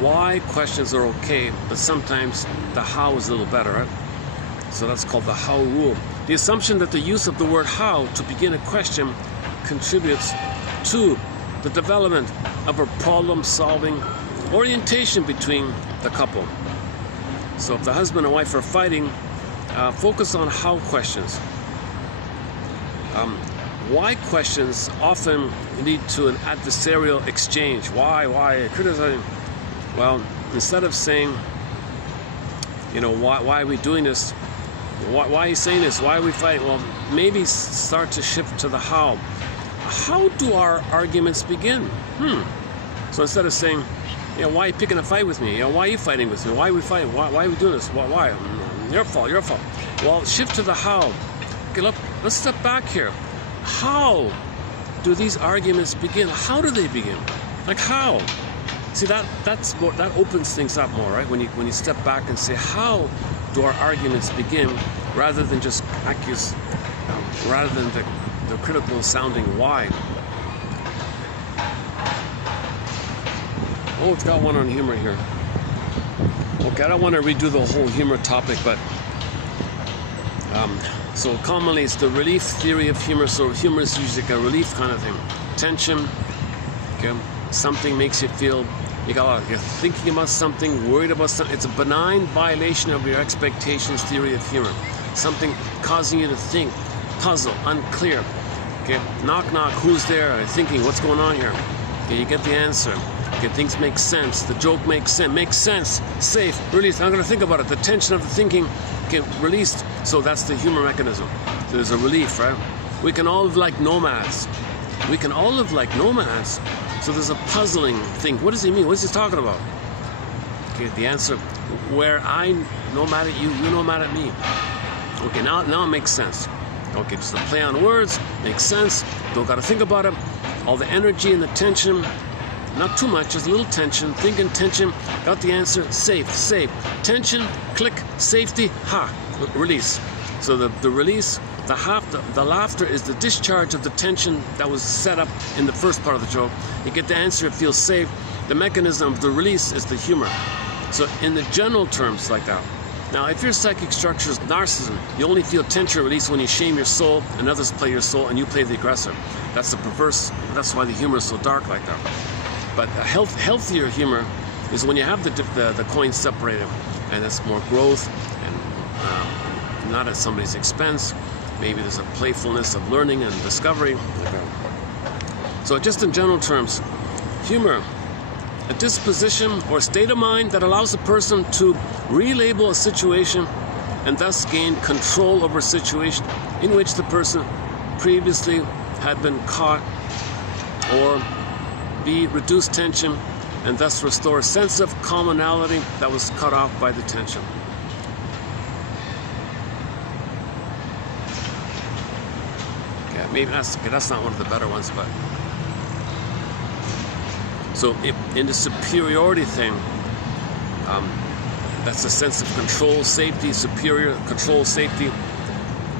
Why questions are okay, but sometimes the how is a little better, right? So that's called the how rule. The assumption that the use of the word how to begin a question contributes to the development of a problem-solving orientation between the couple. So if the husband and wife are fighting, focus on how questions. Why questions often lead to an adversarial exchange. Why criticizing? Well, instead of saying, why are we doing this? Why are you saying this? Why are we fighting? Well, maybe start to shift to the how. How do our arguments begin? So instead of saying, why are you picking a fight with me? Why are you fighting with me? Why are we fighting? Why are we doing this? Why? Your fault. Well, shift to the how. Okay, look, let's step back here. How do these arguments begin? How do they begin? Like how? See, that opens things up more, right? When you step back and say, how do our arguments begin, rather than just accuse, rather than the critical sounding why. Oh, it's got one on humor here. Okay, I don't want to redo the whole humor topic, but so commonly it's the relief theory of humor. So humor is usually like a relief kind of thing. Tension, okay, something makes you feel you're thinking about something, worried about something. It's a benign violation of your expectations theory of humor. Something causing you to think, puzzle, unclear. Okay, knock knock, who's there? Thinking, what's going on here? Okay, you get the answer. Okay, things make sense. The joke makes sense. Safe, release. I'm going to think about it. The tension of the thinking, okay, released. So that's the humor mechanism. So there's a relief, right? We can all live like nomads. So there's a puzzling thing. What does he mean? What is he talking about? Okay, the answer, where I no mad at you, you no mad at me. Okay, now it makes sense. Okay, just a play on words, makes sense. Don't gotta think about it. All the energy and the tension, not too much, just a little tension. Thinking tension, got the answer, safe. Tension, click, safety, release. So the release, the laughter is the discharge of the tension that was set up in the first part of the joke. You get the answer, it feels safe. The mechanism of the release is the humor. So in the general terms, like that. Now, if your psychic structure is narcissism, you only feel tension release when you shame your soul and others play your soul and you play the aggressor. That's the perverse, that's why the humor is so dark like that. But a healthier humor is when you have the coins separated, and it's more growth and not at somebody's expense. Maybe there's a playfulness of learning and discovery. So just in general terms, humor, a disposition or state of mind that allows a person to relabel a situation and thus gain control over a situation in which the person previously had been caught, or B, reduce tension and thus restore a sense of commonality that was cut off by the tension. Yeah, maybe that's not one of the better ones, but so in the superiority thing, that's a sense of control, safety, superior control, safety.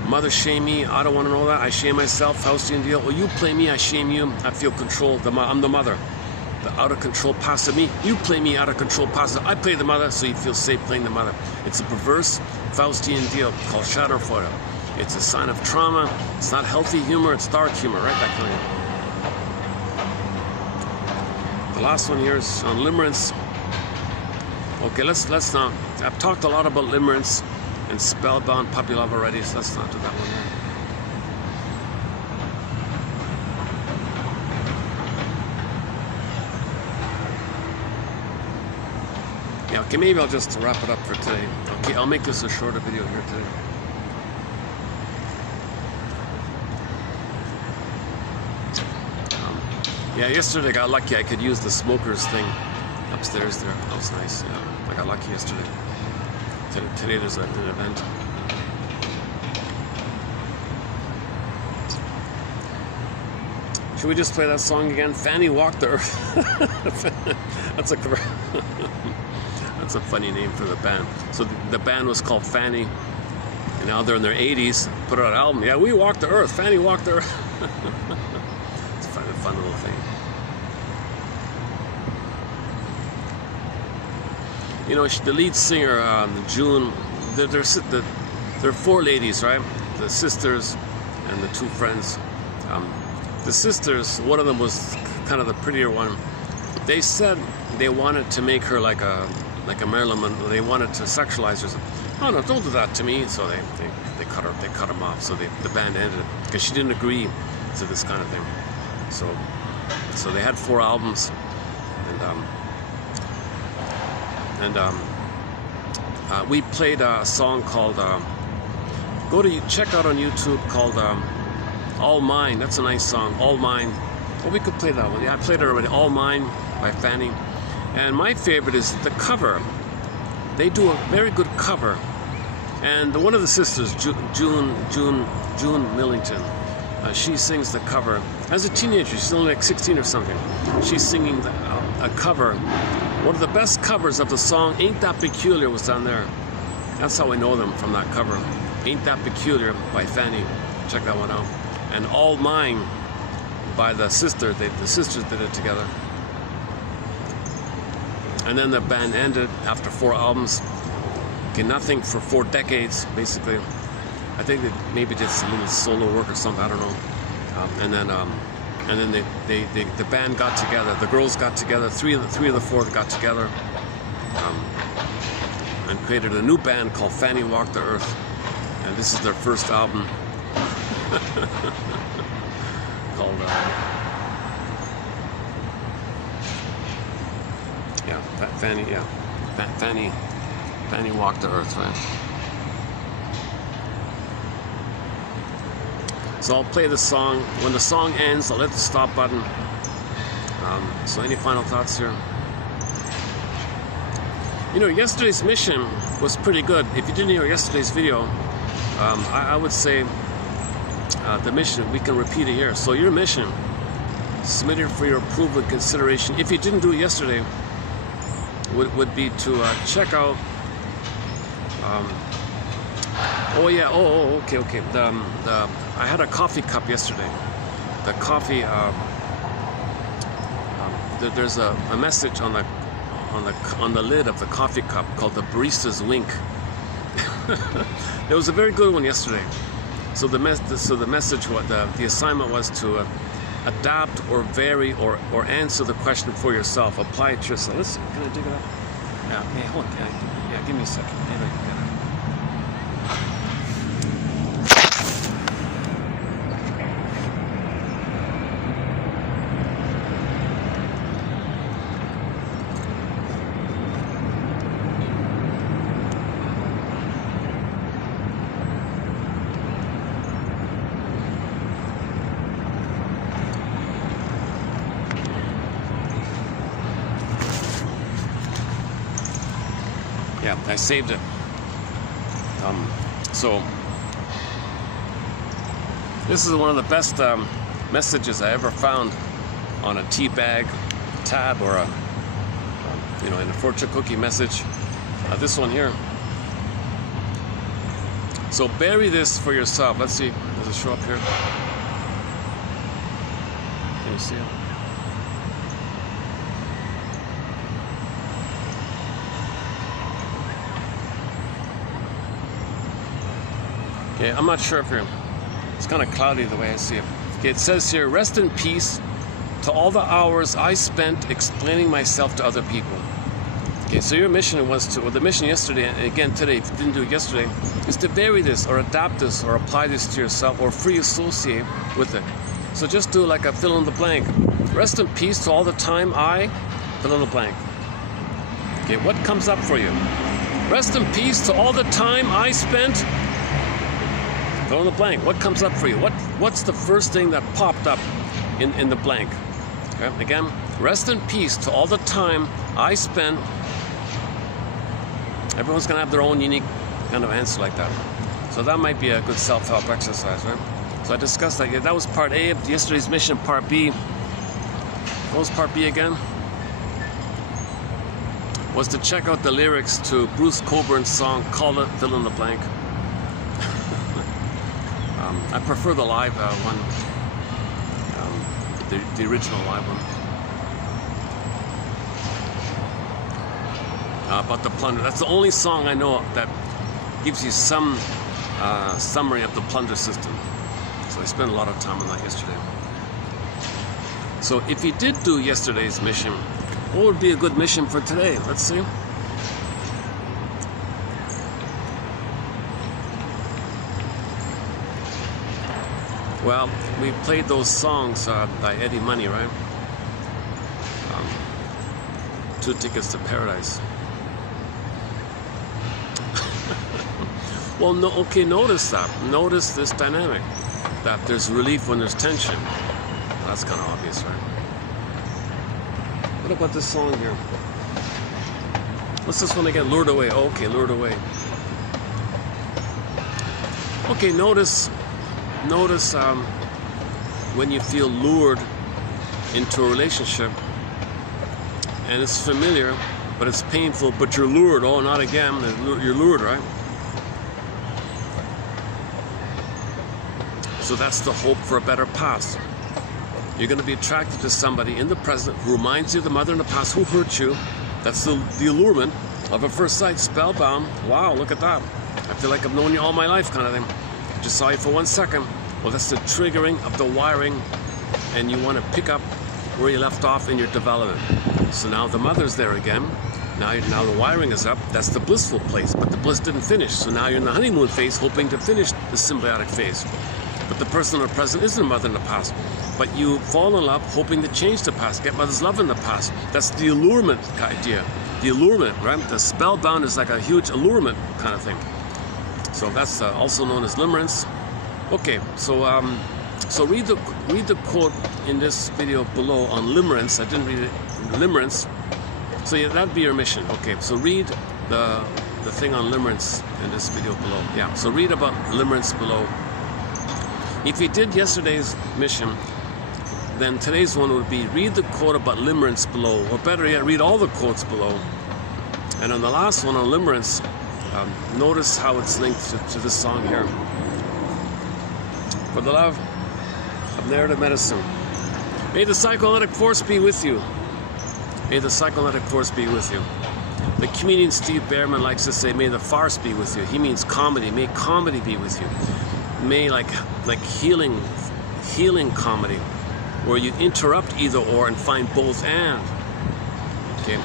Mother shame me, I don't want to know that. I shame myself, Faustian deal. Well, you play me, I shame you. I feel controlled. I'm the mother. The out of control passive me. You play me, out of control passive. I play the mother, so you feel safe playing the mother. It's a perverse Faustian deal called Schadenfreude. It's a sign of trauma. It's not healthy humor, it's dark humor, right? That kind of. The last one here is on limerence. Okay, let's not. I've talked a lot about limerence and spellbound puppy love already, so let's not do that one now. Yeah, okay, maybe I'll just wrap it up for today. Okay, I'll make this a shorter video here today. Yeah, yesterday I got lucky. I could use the smokers thing upstairs there. That was nice. Yeah, I got lucky yesterday. Today there's an event. Should we just play that song again? Fanny Walked the Earth. That's a that's a funny name for the band. So the band was called Fanny, and now they're in their 80s. Put out an album. Yeah, we walked the earth. Fanny walked the earth. It's a fun little thing. You know, the lead singer, June, there are four ladies, right? The sisters and the two friends. The sisters, one of them was kind of the prettier one. They said they wanted to make her like a Marilyn Monroe. They wanted to sexualize her. Oh no, don't do that to me. So they cut her. They cut them off. So the band ended because she didn't agree to this kind of thing. So they had 4 albums, and we played a song called check out on YouTube called All Mine. That's a nice song, All Mine. Well, we could play that one. Yeah, I played it already. All Mine by Fanny. And my favorite is the cover. They do a very good cover. And one of the sisters, June Millington, she sings the cover. As a teenager, she's only like 16 or something. She's singing a cover. One of the best covers of the song Ain't That Peculiar was on there. That's how I know them, from that cover. Ain't That Peculiar by Fanny. Check that one out. And All Mine by the sister. The sisters did it together. And then the band ended after 4 albums. Okay, nothing for 4 decades, basically. I think they maybe did some little solo work or something, I don't know. And then the band got together. The girls got together. Three of the 4 got together, and created a new band called Fanny Walked the Earth. And this is their first album. Called Fanny Walked the Earth, right? So I'll play the song. When the song ends, I'll hit the stop button. So any final thoughts here? You know, yesterday's mission was pretty good. If you didn't hear yesterday's video, I would say the mission, we can repeat it here. So your mission, submitted for your approval and consideration, if you didn't do it yesterday, would be to check out okay. I had a coffee cup yesterday. The coffee, there's a message on the lid of the coffee cup called the barista's wink. It was a very good one yesterday. So the message, the assignment was to adapt or vary or answer the question for yourself. Apply it to yourself. Listen, can I dig it up? Yeah, hey, hold on. Yeah, give me a second. Maybe I can get it. Yeah, I saved it. So this is one of the best messages I ever found on a tea bag tab or a in a fortune cookie message. This one here. So bury this for yourself. Let's see. Does it show up here? Can you see it? Okay, I'm not sure if it's kind of cloudy the way I see it. Okay, it says here, rest in peace to all the hours I spent explaining myself to other people. Okay, so your mission was to, or the mission yesterday, and again today, if you didn't do it yesterday, is to vary this or adapt this or apply this to yourself or free associate with it. So just do like a fill in the blank. Rest in peace to all the time I fill in the blank. Okay, what comes up for you? Rest in peace to all the time I spent. Fill in the blank. What comes up for you? What's the first thing that popped up in the blank? Okay. Again, rest in peace to all the time I spent. Everyone's gonna have their own unique kind of answer like that. So that might be a good self-help exercise, right? So I discussed that. Yeah, that was part A of yesterday's mission. Part B. What was part B again? Was to check out the lyrics to Bruce Coburn's song "Call It Fill in the Blank." I prefer the live one, the original live one. About the plunder. That's the only song I know that gives you some summary of the plunder system. So I spent a lot of time on that yesterday. So if you did do yesterday's mission, what would be a good mission for today? Let's see. Well, we played those songs by Eddie Money, right? 2 Tickets to Paradise. Well, no, okay, notice that. Notice this dynamic. That there's relief when there's tension. That's kind of obvious, right? What about this song here? What's this one again? Lured Away. Oh, okay, Lured Away. Okay, notice when you feel lured into a relationship and it's familiar, but it's painful, but you're lured. Oh, not again. You're lured, right? So that's the hope for a better past. You're going to be attracted to somebody in the present who reminds you of the mother in the past who hurt you. That's the allurement of a first sight, spellbound. Wow, look at that. I feel like I've known you all my life kind of thing. Just saw you for 1 second. Well, that's the triggering of the wiring, and you want to pick up where you left off in your development. So now the mother's there again. Now the wiring is up. That's the blissful place, but the bliss didn't finish. So now you're in the honeymoon phase, hoping to finish the symbiotic phase. But the person in the present isn't a mother in the past. But you fall in love, hoping to change the past, get mother's love in the past. That's the allurement idea. The allurement, right? The spellbound is like a huge allurement kind of thing. So that's also known as limerence. Okay, so read the quote in this video below on limerence. I didn't read it. Limerence. So yeah, that'd be your mission. Okay, so read the thing on limerence in this video below. Yeah, so read about limerence below. If you did yesterday's mission, then today's one would be read the quote about limerence below, or better yet, read all the quotes below. And on the last one on limerence, notice how it's linked to this song here. For the love of narrative medicine. May the psychoanalytic force be with you. May the psychoanalytic force be with you. The comedian Steve Behrman likes to say, may the farce be with you. He means comedy. May comedy be with you. May like healing comedy. where you interrupt either or and find both and. Okay,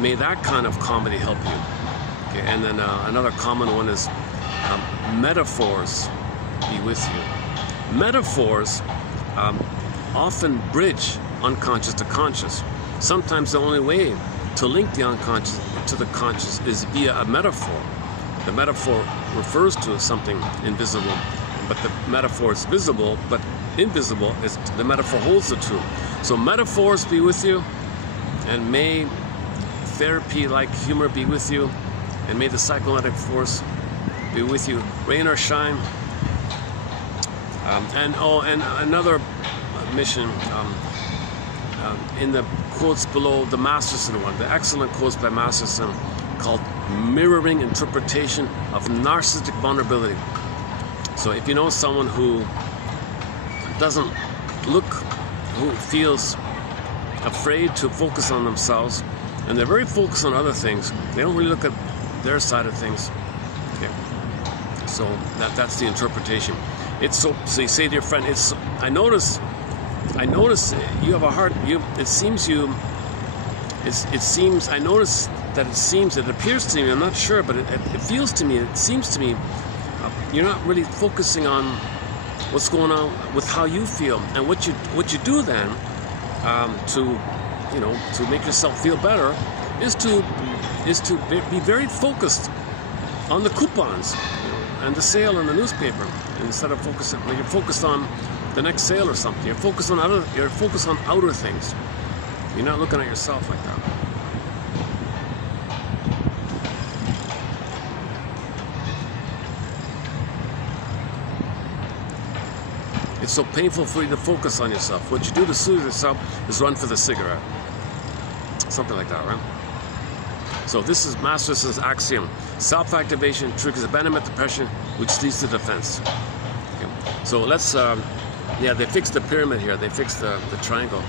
may that kind of comedy help you. Okay, and then another common one is metaphors be with you. Metaphors often bridge unconscious to conscious. Sometimes the only way to link the unconscious to the conscious is via a metaphor. The metaphor refers to something invisible, but the metaphor is visible, but invisible is the metaphor holds the two. So metaphors be with you, and may therapy like humor be with you, and may the psychoanalytic force be with you, rain or shine. And another mission in the quotes below, the Masterson one, the excellent quotes by Masterson called mirroring interpretation of narcissistic vulnerability. So if you know someone who doesn't look, who feels afraid to focus on themselves, and they're very focused on other things, they don't really look at their side of things. Okay. So that's the interpretation. It's so you say to your friend, I notice you have a heart, it appears to me, I'm not sure, but it feels to me, it seems to me, you're not really focusing on what's going on with how you feel. And what you do then to make yourself feel better is to be very focused on the coupons and the sale in the newspaper, instead of focusing, you're focused on the next sale or something. You're focused on outer things. You're not looking at yourself like that. It's so painful for you to focus on yourself. What you do to soothe yourself is run for the cigarette. Something like that, right? So this is Masterson's axiom. Self-activation triggers abandonment depression, which leads to defense. Okay. So let's, they fixed the pyramid here. They fixed the triangle.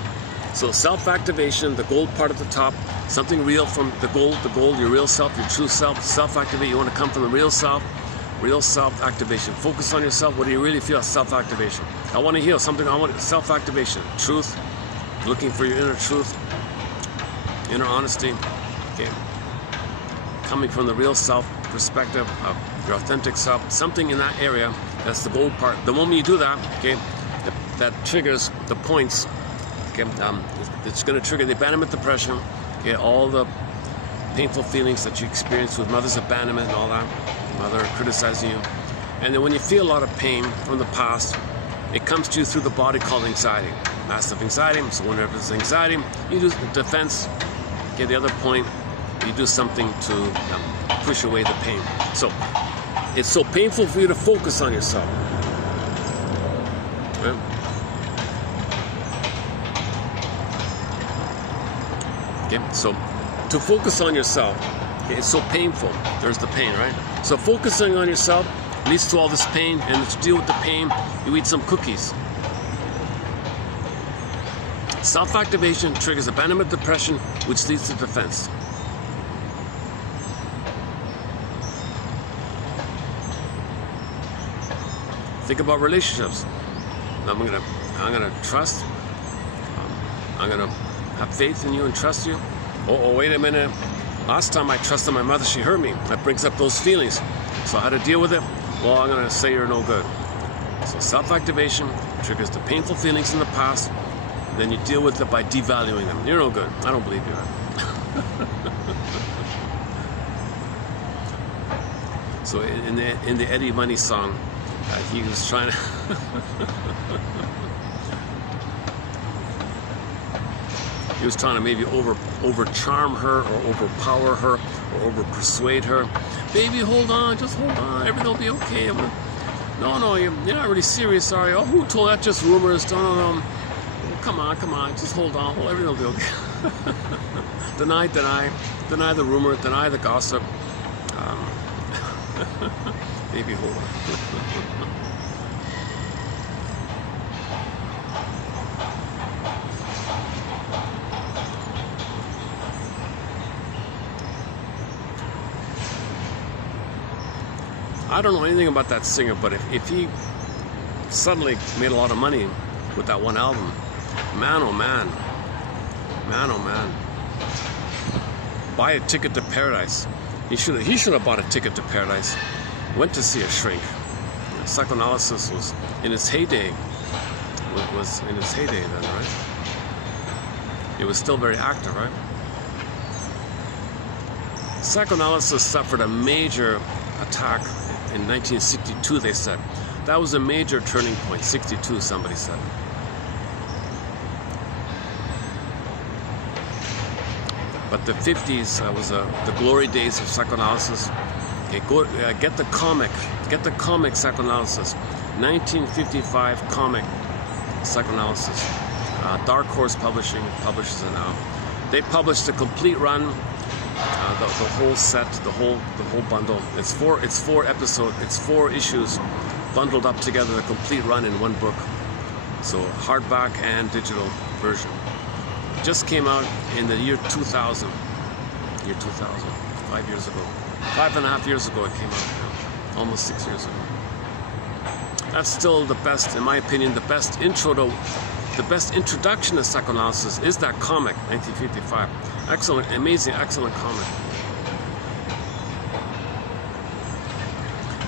So self-activation, the gold part at the top, something real from the gold, your real self, your true self. Self-activate, you want to come from the real self-activation. Focus on yourself. What do you really feel? Self-activation. I want to heal something. I want self-activation. Truth, looking for your inner truth, inner honesty. Okay. Coming from the real self perspective of your authentic self, something in that area, that's the gold part. The moment you do that, okay, that triggers the points. Okay, it's going to trigger the abandonment depression. Okay, all the painful feelings that you experience with mother's abandonment and all that, mother criticizing you. And then when you feel a lot of pain from the past, it comes to you through the body called anxiety, massive anxiety. So whenever there's anxiety, you do defense. Okay, the other point, you do something to push away the pain. So it's so painful for you to focus on yourself. Right? Okay, so to focus on yourself, okay, it's so painful. There's the pain, right? So focusing on yourself leads to all this pain, and to deal with the pain, you eat some cookies. Self-activation triggers abandonment depression, which leads to defense. Think about relationships. I'm gonna trust. I'm gonna have faith in you and trust you. Oh, wait a minute. Last time I trusted my mother, she hurt me. That brings up those feelings. So how to deal with it? Well, I'm gonna say you're no good. So self-activation triggers the painful feelings in the past. Then you deal with it by devaluing them. You're no good. I don't believe you. So in the Eddie Money song, he was trying to he was trying to maybe over charm her, or overpower her, or over persuade her. Baby, hold on, just hold on, everything will be okay. No, you're not really serious, are you? Oh, who told that? Just rumors. No. Come on, just hold on. Well, everything will be okay. Deny the rumor, deny the gossip. Maybe hold on. I don't know anything about that singer, but if he suddenly made a lot of money with that one album, Man, oh man. Man, oh man. Buy a ticket to paradise. He should have bought a ticket to paradise. Went to see a shrink. Psychoanalysis was in its heyday. Was in its heyday then, right? It was still very active, right? Psychoanalysis suffered a major attack in 1962, they said. That was a major turning point, 62, somebody said. But the 50s was the glory days of psychoanalysis. Okay, get the comic psychoanalysis. 1955 comic psychoanalysis. Dark Horse Publishing publishes it now. They published a complete run, the whole set, the whole bundle. It's four episodes. It's 4 issues bundled up together, a complete run in one book. So hardback and digital version. Just came out in the year 2000. Year 2000, 5 years ago. 5.5 years ago it came out. Almost 6 years ago. That's still the best, in my opinion, the best introduction to psychoanalysis is that comic, 1955. Excellent, amazing, excellent comic.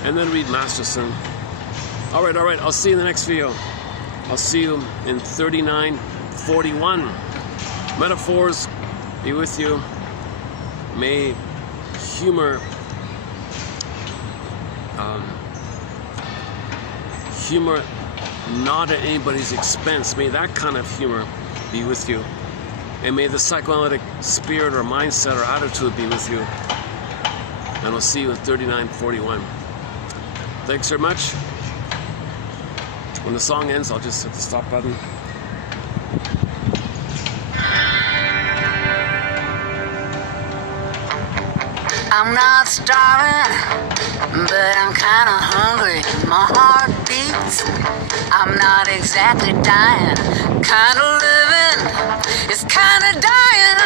And then read Masterson. All right, I'll see you in the next video. I'll see you in 3941. Metaphors be with you. May humor not at anybody's expense. May that kind of humor be with you. And may the psychoanalytic spirit or mindset or attitude be with you. And I'll see you in 3941. Thanks very much. When the song ends, I'll just hit the stop button. I'm not starving, but I'm kinda hungry. My heart beats. I'm not exactly dying. Kinda living is kinda dying.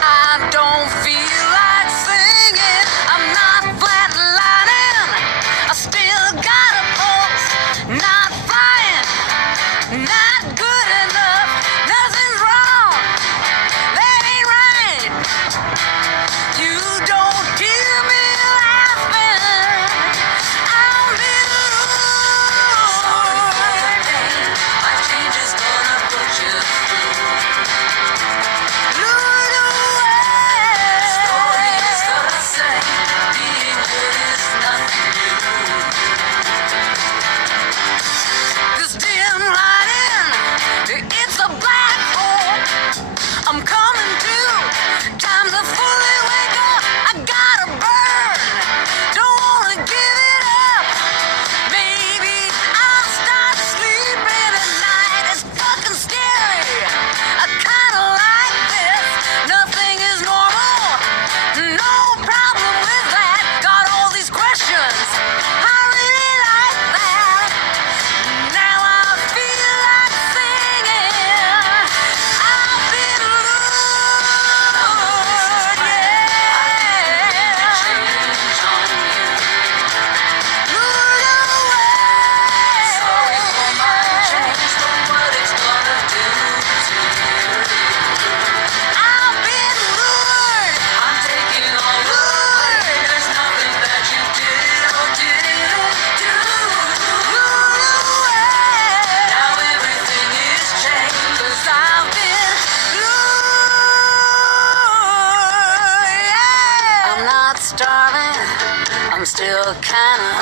I don't feel like singing. I'm not flatlining. I still got a pulse. Not flying. Not good enough. Nothing's wrong. That ain't right. You don't hear me laughing. I'm in love. Life change is gonna put you through. Lured away. Story is the same. Being good is nothing new. This dim lighting, it's a black hole. I'm coming to. Time to fully wake up. I gotta burn. Don't wanna give it up. Maybe I'll start sleeping at night. It's fucking scary. I kinda like this. Nothing is normal. No problem with that. Got all these questions. I really like that. Now I feel like singing. I've been lured, yeah. Change on you. Lured away. Sorry for my change, but what it's gonna do to you. I've been lured. I'm taking all lured. There's nothing that you did or didn't do. Lured away. Now everything is changed. 'Cause I've been lured, yeah. I'm not starving. I'm still kinda